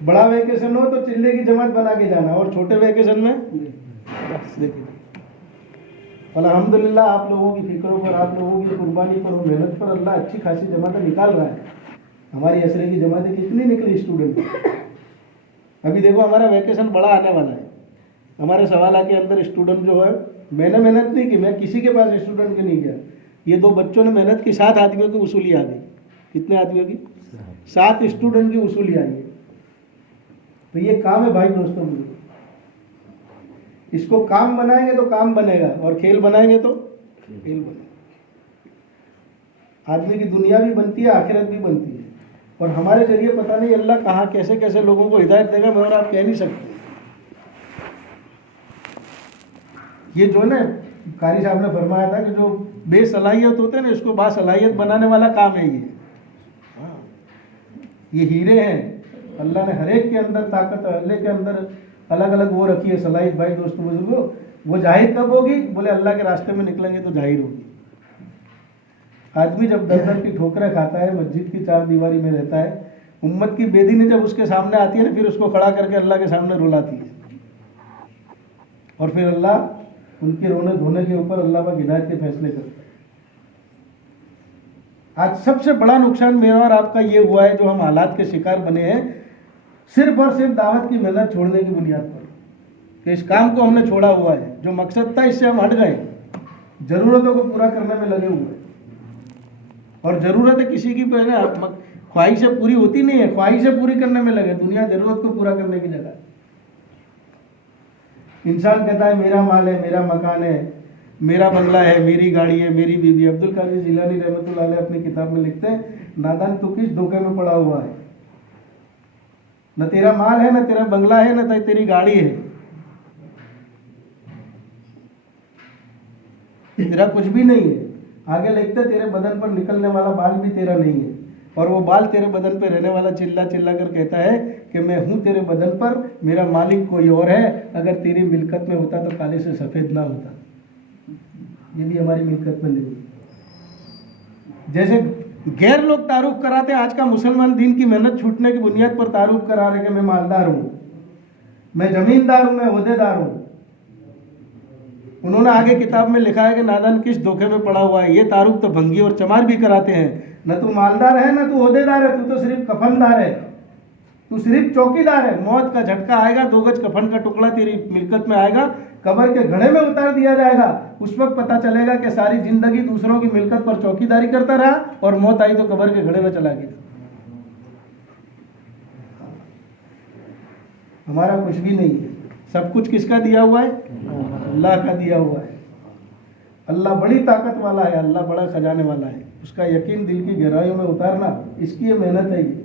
बड़ा वैकेशन हो तो चिल्ले की जमात बना के जाना, और छोटे वैकेशन में देखिए अल्हम्दुलिल्लाह आप लोगों की फिक्रों पर, आप लोगों की कुर्बानी पर और मेहनत पर अल्लाह अच्छी खासी जमातें निकाल रहा है। हमारी असरे की जमातें कितनी निकली स्टूडेंट। अभी देखो हमारा वैकेशन बड़ा आने वाला है। हमारे सवाल के अंदर स्टूडेंट जो है, मैंने मेहनत नहीं की, मैं किसी के पास स्टूडेंट के नहीं गया, ये 2 बच्चों ने मेहनत की, 7 आदमियों की वसूली आ गई। कितने आदमियों की? 7 स्टूडेंट की वसूली आई है। तो ये काम है भाई दोस्तों, इसको काम बनाएंगे तो काम बनेगा, और खेल बनाएंगे तो खेल बनेगा। आदमी की दुनिया भी बनती है, आखिरत भी बनती है। और हमारे जरिए पता नहीं अल्लाह कहाँ कैसे कैसे लोगों को हिदायत देगा, मैं और आप कह नहीं सकते। ये जो ना कारी साहब ने फरमाया था कि जो बेसलाहियत होते हैं ना, इसको बासलाहियत बनाने वाला काम है ये। ये हीरे हैं, अल्लाह ने हर एक के अंदर ताकत, अल्लाह के अंदर अलग अलग वो रखी है सलाहियत। भाई दोस्तों बुजुर्गों, वो जाहिर कब होगी? बोले अल्लाह के रास्ते में निकलेंगे तो जाहिर होगी। आदमी जब दर दर की ठोकरें खाता है, मस्जिद की 4 दीवारी में रहता है, उम्मत की बेदीनी जब उसके सामने आती है ना, फिर उसको खड़ा करके अल्लाह के सामने रुलाती है, और फिर अल्लाह उनके रोने धोने के ऊपर अल्लाह पाक हिदायत के फैसले करता है। आज सबसे बड़ा नुकसान मेरा और आपका ये हुआ है, जो हम हालात के शिकार बने हैं, सिर्फ और सिर्फ दावत की मेहनत छोड़ने की बुनियाद पर, कि इस काम को हमने छोड़ा हुआ है। जो मकसद था इससे हम हट गए, ज़रूरतों को पूरा करने में लगे हुए हैं। और ज़रूरतें किसी की ख्वाहिशें पूरी होती नहीं है, ख्वाहिशें पूरी करने में लगे। दुनिया ज़रूरत को पूरा करने की जगह, इंसान कहता है मेरा माल है, मेरा मकान है, मेरा बंगला है, मेरी गाड़ी है, मेरी बीवी। अब्दुल कादिर जिलानी रहमतुल्लाह अलैह अपनी किताब में लिखते हैं, नादान तू किस धोखे में पड़ा हुआ है, न तेरा माल है, न तेरा बंगला है, न तेरी गाड़ी है, तेरा कुछ भी नहीं है। आगे लिखते तेरे बदन पर निकलने वाला बाल भी तेरा नहीं है, और वो बाल तेरे बदन पर रहने वाला चिल्ला चिल्ला कर कहता है कि मैं हूं तेरे बदन पर, मेरा मालिक कोई और है, अगर तेरी मिल्कत में होता तो काले से सफेद ना होता। ये भी हमारी मिल्कत में नहीं। जैसे गैर लोग तारुफ कराते हैं, आज का मुसलमान दीन की मेहनत छूटने की बुनियाद पर तारुफ करा रहे कि मैं मालदार हूं, मैं जमींदार हूं, मैं ओहदेदार हूं। उन्होंने आगे किताब में लिखा है कि नादान किस धोखे में पड़ा हुआ है। ये तारुफ तो भंगी और चमार भी कराते हैं। न तू मालदार है, न तू ओहदेदार है, तू तो सिर्फ कफनदार है, तू सिर्फ चौकीदार है। मौत का झटका आएगा, 2 गज कफन का टुकड़ा तेरी मिल्कत में आएगा, कब्र के घड़े में उतार दिया जाएगा। उस वक्त पता चलेगा कि सारी जिंदगी दूसरों की मिल्कत पर चौकीदारी करता रहा और मौत आई तो कब्र के घड़े में चला गया। हमारा कुछ भी नहीं है, सब कुछ किसका दिया हुआ है? अल्लाह का दिया हुआ है। अल्लाह बड़ी ताकत वाला है, अल्लाह बड़ा खजाने वाला है। उसका यकीन दिल की गहराइयों में उतारना, इसकी ये मेहनत है ये।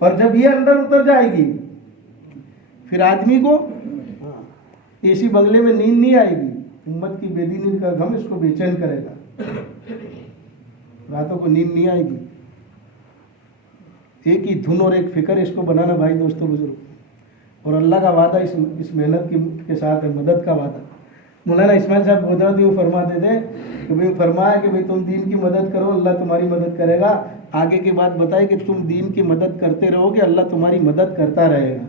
और जब ये अंदर उतर जाएगी, फिर आदमी को एसी बंगले में नींद नहीं आएगी। उम्मत की बेदीनी का गम इसको बेचैन करेगा, रातों को नींद नहीं आएगी। एक ही धुन और एक फिक्र इसको बनाना भाई दोस्तों बुजुर्ग। और अल्लाह का वादा इस मेहनत के साथ है, मदद का वादा। मौलाना इस्माइल साहब गोदरदी वो फरमाते थे कि भाई फरमाया कि भाई तुम दीन की मदद करो, अल्लाह तुम्हारी मदद करेगा। आगे की बात बताए कि तुम दीन की मदद करते रहोगे, अल्लाह तुम्हारी मदद करता रहेगा।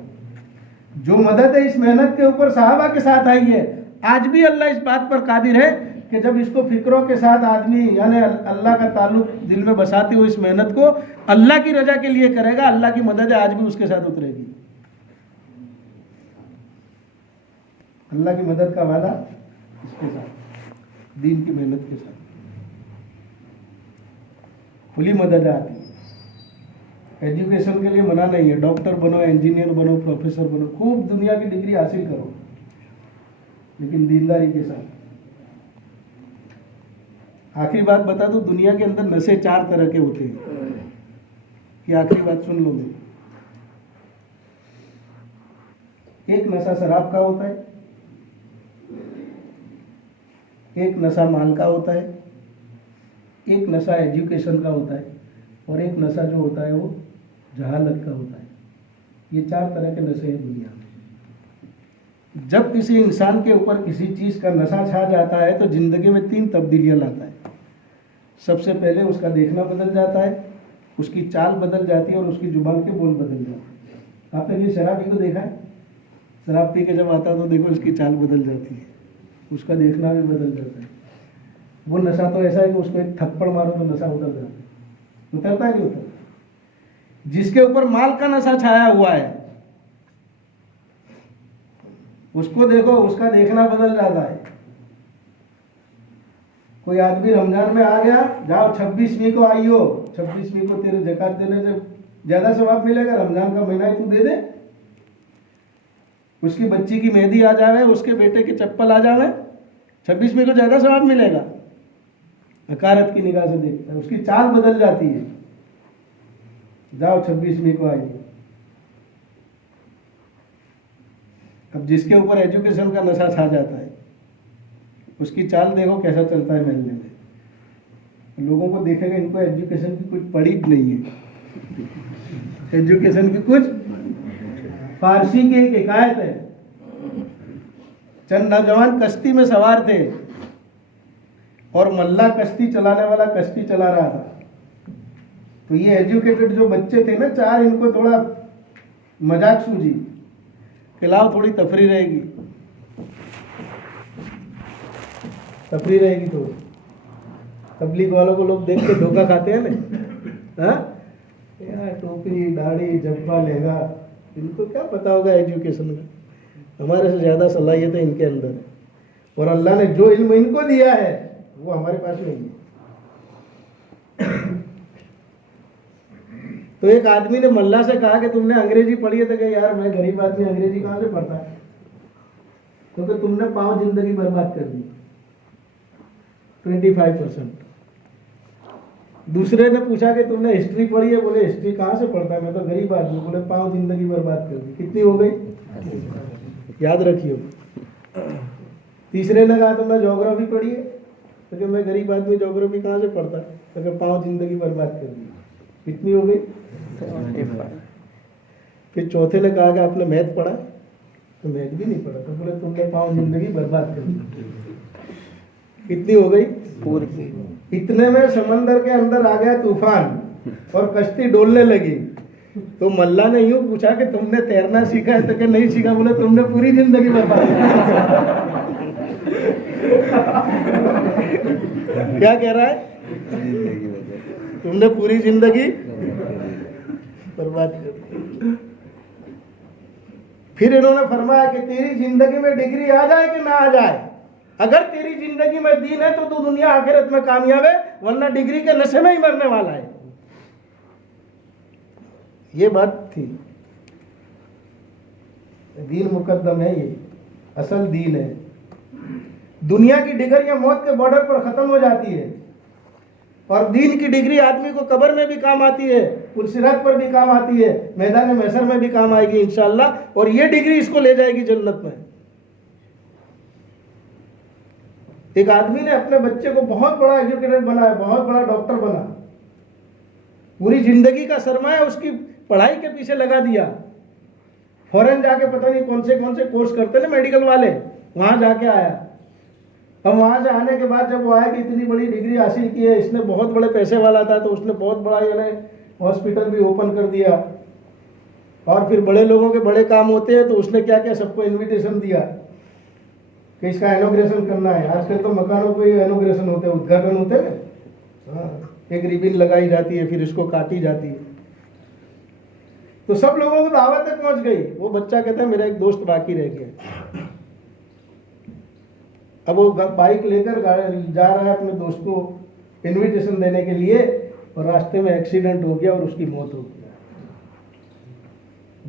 जो मदद है इस मेहनत के ऊपर सहाबा के साथ आई है, आज भी अल्लाह इस बात पर कादिर है कि जब इसको फिक्रों के साथ आदमी यानी अल्लाह का ताल्लुक दिल में बसाते हुए इस मेहनत को अल्लाह की रजा के लिए करेगा, अल्लाह की मदद आज भी उसके साथ उतरेगी। अल्लाह की मदद का वादा इसके साथ, दीन की मेहनत के साथ खुली मदद आती है। एजुकेशन के लिए मना नहीं है, डॉक्टर बनो, इंजीनियर बनो, प्रोफेसर बनो, खूब दुनिया की डिग्री हासिल करो, लेकिन दीनदारी के साथ। आखिरी बात बता दूं, दुनिया के अंदर नशे 4 तरह के होते हैं। कि आखिरी बात सुन लो मेरी। एक नशा शराब का होता है, एक नशा माल का होता है, एक नशा एजुकेशन का होता है, और एक नशा जो होता है वो जहालत का होता है। ये 4 तरह के नशे हैं दुनिया में। जब किसी इंसान के ऊपर किसी चीज़ का नशा छा जाता है तो ज़िंदगी में 3 तब्दीलियाँ लाता है। सबसे पहले उसका देखना बदल जाता है, उसकी चाल बदल जाती है और उसकी जुबान के बोल बदल जाते हैं। आपने ये शराबी को देखा है? शराब पी के जब आता है तो देखो उसकी चाल बदल जाती है, उसका देखना भी बदल जाता है। वो नशा तो ऐसा है कि उसको एक थप्पड़ मारो तो नशा उतर जाता है। उतरता है नहीं उतरता? जिसके ऊपर माल का नशा छाया हुआ है उसको देखो, उसका देखना बदल जाता है। कोई आदमी रमजान में आ गया, जाओ 26वीं को आइयो, 26वीं को तेरे ज़कात देने से ज़्यादा सवाब मिलेगा, रमजान का महीना ही तू दे दे। उसकी बच्ची की मेहंदी आ जावे, उसके बेटे की चप्पल आ जावे, 26वीं को ज़्यादा सवाब मिलेगा। हकारत की निगाह से देखता है, उसकी चाल बदल जाती है। जाओ 26वीं को आइए। अब जिसके ऊपर एजुकेशन का नशा छा जाता है उसकी चाल देखो कैसा चलता है महल्ले में। लोगों को देखेगा इनको एजुकेशन की कुछ पड़ी नहीं है, एजुकेशन की कुछ। फारसी की एक हिकायत है, चंद नौजवान कश्ती में सवार थे और मल्ला कश्ती चलाने वाला कश्ती चला रहा था। तो ये एजुकेटेड जो बच्चे थे ना 4, इनको थोड़ा मजाक सूझी, खिलाओ थोड़ी तफरी रहेगी, तफरी रहेगी। तो तबलीग वालों को लोग देख के धोखा खाते हैं ना, हाँ यार टोपी दाढ़ी जब्बा लेगा, इनको क्या पता होगा एजुकेशन का। हमारे से ज़्यादा सलाहियत है इनके अंदर है, और अल्लाह ने जो इल्म इनको दिया है वो हमारे पास नहीं है। तो एक आदमी ने मल्ला से कहा कि तुमने अंग्रेजी पढ़ी है? तो कहा यार मैं गरीब आदमी अंग्रेजी कहाँ से पढ़ता है, क्योंकि तुमने पाँव जिंदगी बर्बाद कर दी। 25%। दूसरे ने पूछा कि तुमने हिस्ट्री पढ़ी है? बोले हिस्ट्री कहाँ से पढ़ता है, मैं तो गरीब आदमी। बोले पाँव जिंदगी बर्बाद कर दी। कितनी हो गई? याद रखिए। तीसरे ने कहा तुमने ज्योग्राफी पढ़ी है? तो कि मैं गरीब आदमी, ज्योग्राफी कहाँ से पढ़ता है? तो कि पाँव जिंदगी बर्बाद कर दी। कितनी हो गई? 25। फिर चौथे ने कहा कि आपने मैथ पढ़ा? तो मैथ भी नहीं पढ़ा। तो बोले तुमने पाँव जिंदगी बर्बाद कर दी। कितनी हो गई? पूरी। इतने में समंदर के अंदर आ गया तूफान और कश्ती डोलने लगी। तो मल्ला ने यूं पूछा कि तुमने तैरना सीखा है? तो कि नहीं सीखा। बोले तुमने पूरी जिंदगी बर्बाद कर दी। क्या कह रहा है? तुमने पूरी जिंदगी बर्बाद कर दी। फिर इन्होंने फरमाया कि तेरी जिंदगी में डिग्री आ जाए कि ना आ जाए, अगर तेरी जिंदगी में दीन है तो तू दुनिया आखिरत में कामयाब है, वरना डिग्री के नशे में ही मरने वाला है। ये बात थी। दीन मुकद्दम है, ये असल दीन है। दुनिया की डिग्रियां मौत के बॉर्डर पर खत्म हो जाती है और दीन की डिग्री आदमी को कब्र में भी काम आती है, पुलसिरात पर भी काम आती है, मैदान महशर में भी काम आएगी इंशाअल्लाह। और ये डिग्री इसको ले जाएगी जन्नत में। एक आदमी ने अपने बच्चे को बहुत बड़ा एजुकेटेड बनाया, बहुत बड़ा डॉक्टर बना, पूरी जिंदगी का सरमाया उसकी पढ़ाई के पीछे लगा दिया। फॉरेन जाके पता नहीं कौन से कोर्स करते ना मेडिकल वाले, वहां जाके आया। अब वहां से आने के बाद जब वो आया कि इतनी बड़ी डिग्री हासिल की है, इसने बहुत बड़े पैसे वाला था तो उसने बहुत बड़ा यानी हॉस्पिटल भी ओपन कर दिया। और फिर बड़े लोगों के बड़े काम होते हैं तो उसने क्या क्या सबको इन्विटेशन दिया कि इसका इनॉग्रेशन करना है। आजकल तो मकानों को इनॉग्रेशन होते हैं, उद्घाटन होते हैं। हाँ, एक रिबिन लगाई जाती है, फिर इसको काटी जाती है। तो सब लोगों को दावत तक पहुंच गई। वो बच्चा कहता है मेरा एक दोस्त बाकी रह गया। अब वो बाइक लेकर जा रहा है अपने दोस्त को इनविटेशन देने के लिए और रास्ते में एक्सीडेंट हो गया और उसकी मौत हो गई।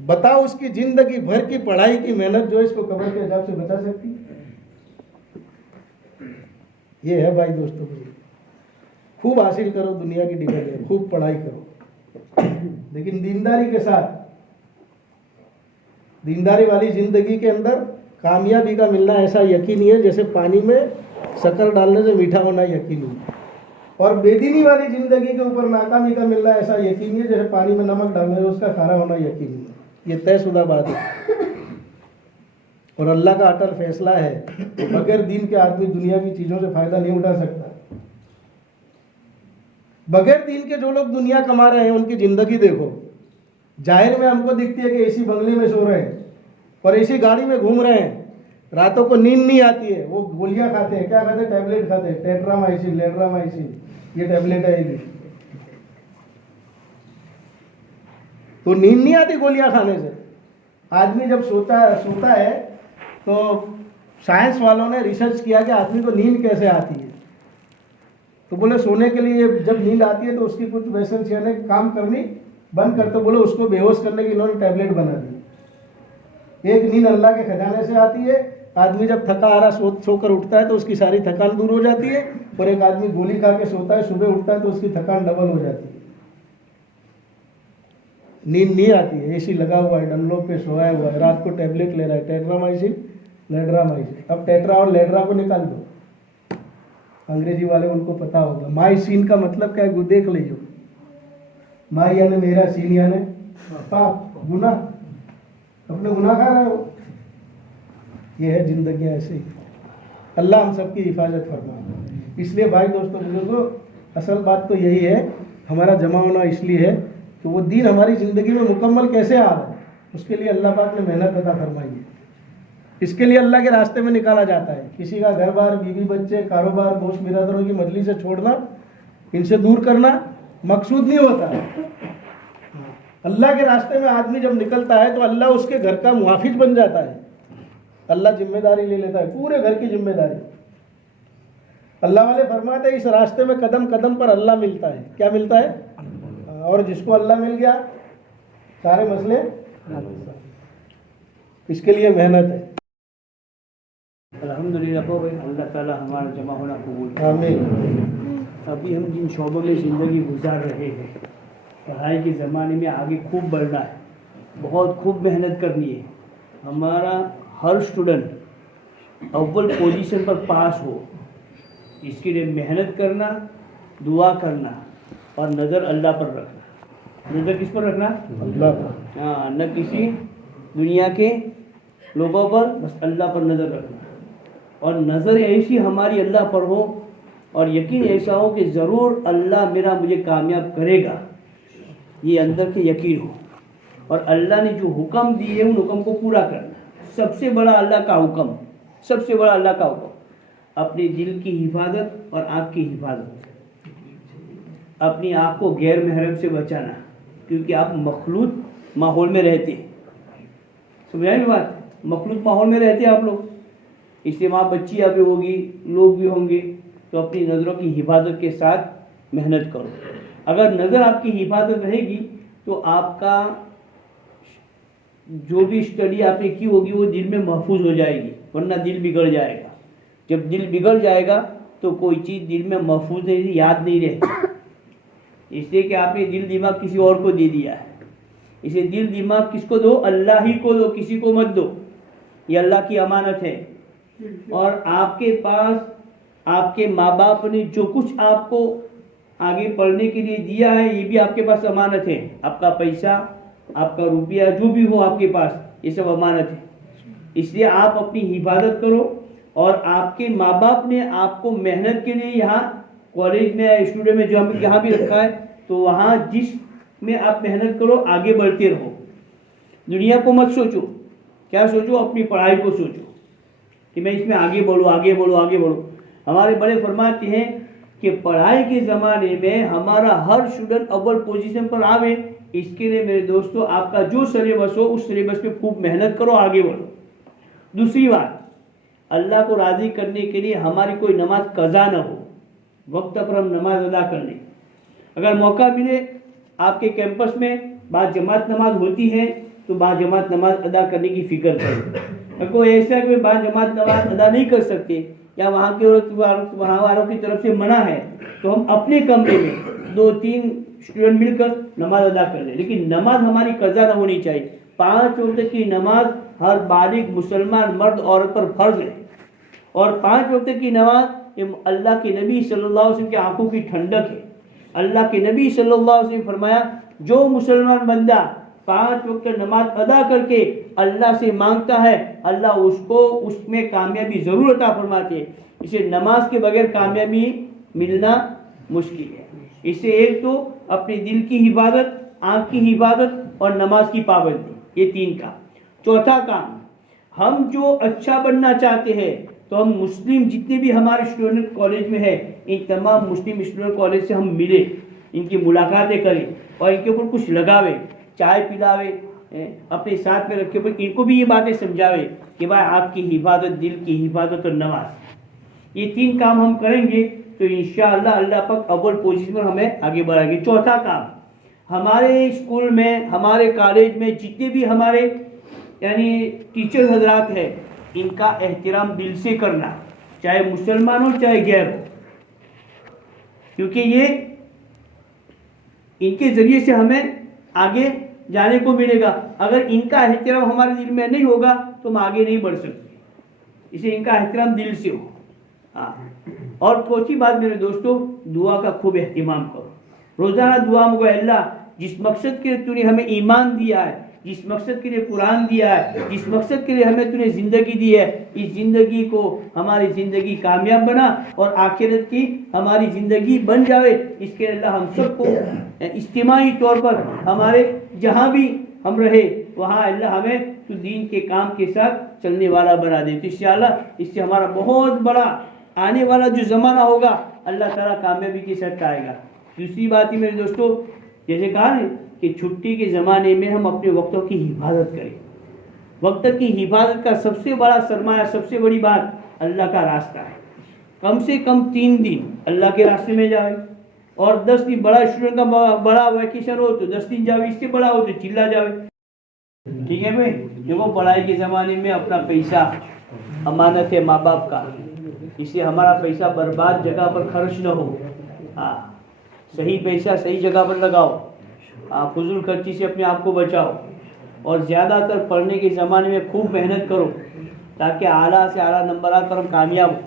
बताओ उसकी जिंदगी भर की पढ़ाई की मेहनत जो इसको कब्र के अजाब से बचा सकती। ये है भाई दोस्तों, खूब हासिल करो दुनिया की डिग्री, खूब पढ़ाई करो, लेकिन दीनदारी के साथ। दीनदारी वाली जिंदगी के अंदर कामयाबी का मिलना ऐसा यकीनी है जैसे पानी में शक्कर डालने से मीठा होना यकीनी है। और बेदीनी वाली जिंदगी के ऊपर नाकामी का मिलना ऐसा यकीनी है जैसे पानी में नमक डालने से उसका खारा होना यकीनी है। ये तयशुदा बात है और अल्लाह का अटल फैसला है। बगैर दीन के आदमी दुनिया की चीज़ों से फ़ायदा नहीं उठा सकता। बगैर दीन के जो लोग दुनिया कमा रहे हैं उनकी ज़िंदगी देखो। जाहिर में हमको दिखती है कि एसी बंगले में सो रहे हैं और एसी गाड़ी में घूम रहे हैं, रातों को नींद नहीं आती है, वो गोलियां खाते हैं। क्या खाते हैं? टैबलेट खाते हैं, टेट्रामाइसिन, लेट्रामाइसिन, ये टैबलेट आएगी। तो नींद नहीं आती गोलियां खाने से। आदमी जब सोता है तो साइंस वालों ने रिसर्च किया कि आदमी को नींद कैसे आती है। तो बोले सोने के लिए जब नींद आती है तो उसकी कुछ वेसल्स यानी काम करनी बंद करते, बोले उसको बेहोश करने की इन्होंने टैबलेट बना दी। एक नींद अल्लाह के खजाने से आती है। आदमी जब थका हारा सोकर उठता है तो उसकी सारी थकान दूर हो जाती है। और एक आदमी गोली खा के सोता है, सुबह उठता है तो उसकी थकान डबल हो जाती है। नींद नहीं आती है, एसी लगा हुआ है, डनलोप पे सोया हुआ है, रात को टैबलेट ले रहा है, टेट्रामाइसिन, लेट्रामाइसिन। अब टेट्रा और लेट्रा को निकाल दो, अंग्रेजी वाले उनको पता होगा। माइसिन का मतलब क्या है देख लीजिए। माई यानी मेरा, सीन यानी पाप, गुनाह, अपने गुनाह खा रहे हो। ये है जिंदगी ऐसे ही। अल्लाह हम सबकी हिफाजत फरमाए। इसलिए भाई दोस्तों बुजुर्गों, असल बात तो यही है, हमारा जमा होना इसलिए है कि वो दीन हमारी ज़िंदगी में मुकम्मल कैसे आ रहा है, उसके लिए अल्लाह पाक ने मेहनत अता फरमाई है। इसके लिए अल्लाह के रास्ते में निकाला जाता है। किसी का घर बार, बीवी बच्चे, कारोबार, दोस्त बिरादरों की मजलिस से छोड़ना, इनसे दूर करना मकसूद नहीं होता है। अल्लाह के रास्ते में आदमी जब निकलता है तो अल्लाह उसके घर का मुहाफिज बन जाता है। अल्लाह जिम्मेदारी ले लेता है, पूरे घर की जिम्मेदारी। अल्लाह वाले फरमाते हैं इस रास्ते में कदम कदम पर अल्लाह मिलता है। क्या मिलता है? और जिसको अल्लाह मिल गया सारे मसले। इसके लिए मेहनत है। अल्हम्दुलिल्लाह को भाई अल्लाह ताला हमारा जमा होना कबूल करे। आमीन। अभी हम जिन शोबों में ज़िंदगी गुजार रहे हैं, पढ़ाई के ज़माने में आगे खूब बढ़ना है, बहुत खूब मेहनत करनी है। हमारा हर स्टूडेंट अव्वल पोजीशन पर पास हो, इसके लिए मेहनत करना, दुआ करना और नज़र अल्लाह पर रखना। नज़र किस पर रखना? अल्लाह पर। हाँ, न किसी दुनिया के लोगों पर, बस अल्लाह पर नज़र रखना। और नज़र ऐसी हमारी अल्लाह पर हो और यकीन ऐसा हो कि ज़रूर अल्लाह मुझे कामयाब करेगा, ये अंदर के यकीन हो। और अल्लाह ने जो हुक्म दिए हैं उन हुक्म को पूरा करना। सबसे बड़ा अल्लाह का हुक्म, सबसे बड़ा अल्लाह का हुक्म अपने दिल की हिफाजत और आँख की हिफाजत। अपनी आँख को गैर महरम से बचाना, क्योंकि आप मखलूत माहौल में रहते हैं। समझाएंगे बात? मखलूत माहौल में रहते हैं आप लोग, इसलिए वहाँ बच्चियाँ भी होगी, लोग भी होंगे, तो अपनी नज़रों की हिफाजत के साथ मेहनत करो। अगर नज़र आपकी हिफाजत रहेगी तो आपका जो भी स्टडी आपने की होगी वो दिल में महफूज हो जाएगी, वरना दिल बिगड़ जाएगा। जब दिल बिगड़ जाएगा तो कोई चीज़ दिल में महफूज नहीं, याद नहीं रहती, इसलिए कि आपने दिल दिमाग किसी और को दे दिया है। इसे दिल दिमाग किसको दो? अल्लाह ही को दो, किसी को मत दो। ये अल्लाह की अमानत है। और आपके पास आपके माँ बाप ने जो कुछ आपको आगे पढ़ने के लिए दिया है, ये भी आपके पास अमानत है। आपका पैसा, आपका रुपया, जो भी हो आपके पास, ये सब अमानत है। इसलिए आप अपनी हिफाजत करो। और आपके माँ बाप ने आपको मेहनत के लिए यहाँ कॉलेज में, स्टूडियो में, जो हम यहाँ भी रखा है, तो वहाँ जिस में आप मेहनत करो, आगे बढ़ते रहो। दुनिया को मत सोचो, क्या सोचो? अपनी पढ़ाई को सोचो कि मैं इसमें आगे बढ़ूँ, आगे बढ़ूँ, आगे बढ़ूँ। हमारे बड़े फरमाते हैं कि पढ़ाई के ज़माने में हमारा हर स्टूडेंट अव्वल पोजीशन पर आवे, इसके लिए मेरे दोस्तों आपका जो सिलेबस हो उस सिलेबस पे खूब मेहनत करो, आगे बढ़ो। दूसरी बात, अल्लाह को राज़ी करने के लिए हमारी कोई नमाज कज़ा न हो, वक्त पर हम नमाज अदा कर लें। अगर मौका मिले आपके कैंपस में बाजमात नमाज होती है तो बाजमात नमाज अदा करने की फ़िक्र करें। अगर कोई ऐसा कि बाजमात नमाज अदा नहीं कर सकते या वहाँ वालों की तरफ से मना है, तो हम अपने कमरे में 2-3 स्टूडेंट मिलकर नमाज अदा कर लें। लेकिन नमाज हमारी कज़ा न होनी चाहिए। 5 वक्त की नमाज हर बालिग मुसलमान मर्द औरत पर फर्ज है। और 5 वक्त की नमाज अल्लाह के नबी सल्लल्लाहु अलैहि वसल्लम की आंखों की ठंडक है। अल्लाह के नबी सल्लल्लाहु अलैहि वसल्लम फरमाया, जो मुसलमान बंदा 5 वक्त नमाज अदा करके अल्लाह से मांगता है, अल्लाह उसको उसमें कामयाबी ज़रूर अता फरमाते हैं। इसे नमाज के बगैर कामयाबी मिलना मुश्किल है। इससे एक तो अपने दिल की हिफाजत, आँख की हिफाजत और नमाज की पाबंदी, ये 3 काम। चौथा काम, हम जो अच्छा बनना चाहते हैं तो हम मुस्लिम जितने भी हमारे स्टूडेंट कॉलेज में है, इन तमाम मुस्लिम स्टूडेंट कॉलेज से हम मिले, इनकी मुलाकातें करें और इनके ऊपर कुछ लगावे, चाय पिलावे, अपने साथ में रखे, पर इनको भी ये बातें समझावे कि भाई आपकी हिफाजत, दिल की हिफाजत और नमाज, ये 3 काम हम करेंगे तो इंशाअल्लाह अल्लाह पाक अव्वल पोजीशन पर हमें आगे बढ़ाएंगे। चौथा काम, हमारे स्कूल में, हमारे कॉलेज में जितने भी हमारे यानी टीचर हजरात हैं, इनका एहतराम दिल से करना, चाहे मुसलमान हो चाहे गैर हो, क्योंकि ये इनके ज़रिए से हमें आगे जाने को मिलेगा। अगर इनका एहतराम हमारे दिल में नहीं होगा तो हम आगे नहीं बढ़ सकते। इसे इनका एहतराम दिल से हो। हाँ, और चौथी बात मेरे दोस्तों, दुआ का खूब एहतमाम करो। रोज़ाना दुआ में, अल्लाह जिस मकसद के लिए तूने हमें ईमान दिया है, जिस मकसद के लिए कुरान दिया है, जिस मकसद के लिए हमें तूने ज़िंदगी दी है, इस ज़िंदगी को हमारी ज़िंदगी कामयाब बना और आखिरत की हमारी ज़िंदगी बन जाए। इसके अल्लाह हम सबको इज्तिमाई तौर पर हमारे जहाँ भी हम रहे वहाँ अल्लाह हमें तो दीन के काम के साथ चलने वाला बना दे। तो इंशाअल्लाह इससे हमारा बहुत बड़ा आने वाला जो ज़माना होगा अल्लाह ताला कामयाबी के साथ आएगा। दूसरी बात ही मेरे दोस्तों, जैसे कहा ना कि छुट्टी के ज़माने में हम अपने वक्तों की हिफाजत करें। वक्त की हिफाजत का सबसे बड़ा सरमाया, सबसे बड़ी बात अल्लाह का रास्ता है। कम से कम 3 दिन अल्लाह के रास्ते में जाए, और 10 दिन, बड़ा स्टूडेंट का बड़ा वैकेशन हो तो 10 दिन जावे, इससे बड़ा हो तो चिल्ला जावे। ठीक है भाई, देखो पढ़ाई के ज़माने में अपना पैसा अमानत है माँ बाप का, इसलिए हमारा पैसा बर्बाद जगह पर खर्च न हो। हाँ, सही पैसा सही जगह पर लगाओ। हाँ, फजूल खर्ची से अपने आप को बचाओ और ज़्यादातर पढ़ने के ज़माने में खूब मेहनत करो ताकि आला से आला नंबरात पर हम कामयाब हो।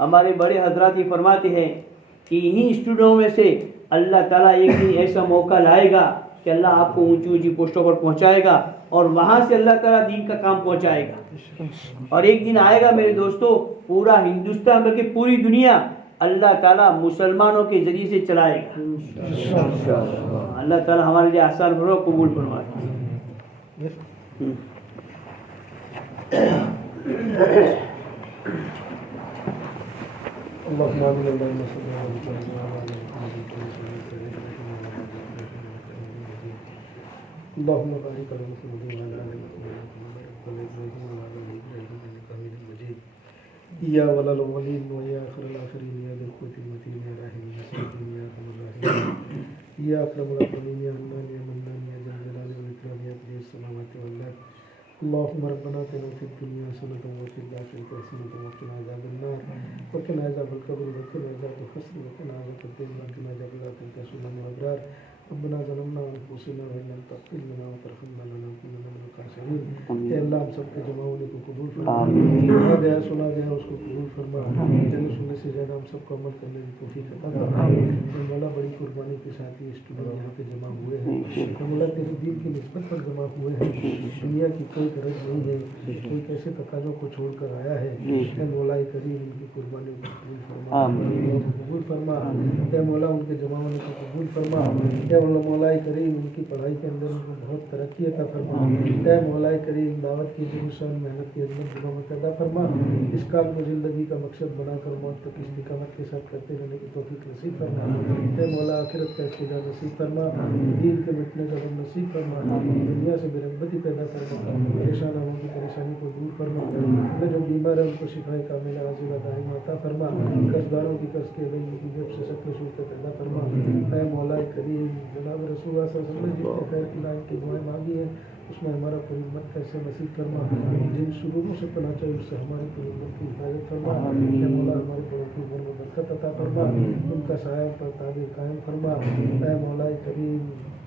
हमारे बड़े हजरात ये फरमाते हैं कि इन्हीं स्टूडेंटों में से अल्लाह ताला एक दिन ऐसा मौका लाएगा कि अल्लाह आपको ऊंची ऊंची पोस्टों पर पहुंचाएगा और वहां से अल्लाह ताला दीन का काम पहुंचाएगा। और एक दिन आएगा मेरे दोस्तों, पूरा हिंदुस्तान बल्कि पूरी दुनिया अल्लाह ताला मुसलमानों के जरिए से चलाएगा। अल्लाह ताला हमारे लिए आसान फरमा, कबूल फरमाए। या वलल वलीन व या आखिरुल आखिरीन या दिल कुतिल मतीन या राहिमीन या सलीमीन या अरहमर राहिमीन या अकरमुल अकरमीन या हन्नान या मन्नान या जल जलाली वल इकराम या बदीअस समावाति वल अर्द। अल्लाहुम्मा रब्बना आतिना फिद दुनिया हसनतन व फिल आखिरति हसनतन व क़िना अज़ाबन नार व क़िना अज़ाबल क़ब्र व क़िना अज़ाबल हश्र व क़िना अज़ाबद दीन व क़िना अज़ाबल आखिरति हसनतन व अबरार। रब्बना ज़लमना अनफुसना व इन लम तग़फिर लना व तरहमना लनकुनन्ना मिनल ख़ासिरीन। ए अल्लाह हम सबके जमा होने को कबूल फरमा, सुना गया उसको कबूल फरमा, जाने सुनने से ज़्यादा हम सबको अमल करने की तौफीक अता फरमा। मौला बड़ी कुर्बानी के साथ ये स्टूडेंट यहाँ पे जमा हुए हैं, मौला तेरे दीन की निस्बत पर जमा हुए हैं। दुनिया की कोई गरज नहीं है, कोई कैसे तकाज़ों को छोड़ कर आया है। ए मौला करीम उनकी कुर्बानी को कबूल फरमा, कबूल फरमा। ए मौला उनके जमा होने को कबूल फरमा। ए मौला करीम उनकी पढ़ाई के अंदर उनको बहुत तरक्की अता फरमा। ए मौला करीम दावत की जुनून मेहनत की अजमत दिलों में पैदा फरमा। इस काम को ज़िंदगी का मकसद बनाकर मौत तक इस्तिकामत के साथ करते रहने की तौफीक नसीब फरमा। ए मौला आखिरत का इस्तेजा नसीब फरमा, दीन के मिटने का गम नसीब फरमा, दुनिया से बेरगबती पैदा फरमा, परेशान लोगों की परेशानी को दूर फरमा। जो बीमार है उनको शिफाए कामिला आजिला दाइमा अता फरमा। कर्जदारों की कर्ज के गई उनकी जेब से सबके सूरत पैदा फरमा। ऐ मौला करीम जनाब रसूलुल्लाह सल्लल्लाहु अलैहि वसल्लम जितने खैर की लाइन की दुआएं मांगी है उसमें हमारा पूरी उम्मत कैसे नसीब फरमा। जिन शुरूरों से पढ़ना चाहिए उससे हमारी पूरी उम्मत की हिफाजत फरमा। ऐ मौला हमारे बड़ों की उम्र में बरकत अता फरमा, उनका साया पर ताबीर कायम फरमा। ऐ मौला करीम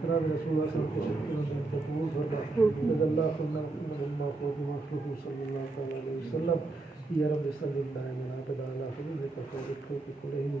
जनाब रसूलुल्लाह सल्लल्लाहु अलैहि वसल्लम कबूल फरमा। जज़ाल्लाहु सल्लल्लाहु अलैहि वसल्लम या रब सल्लल्लाहु अलैहि वसल्लम।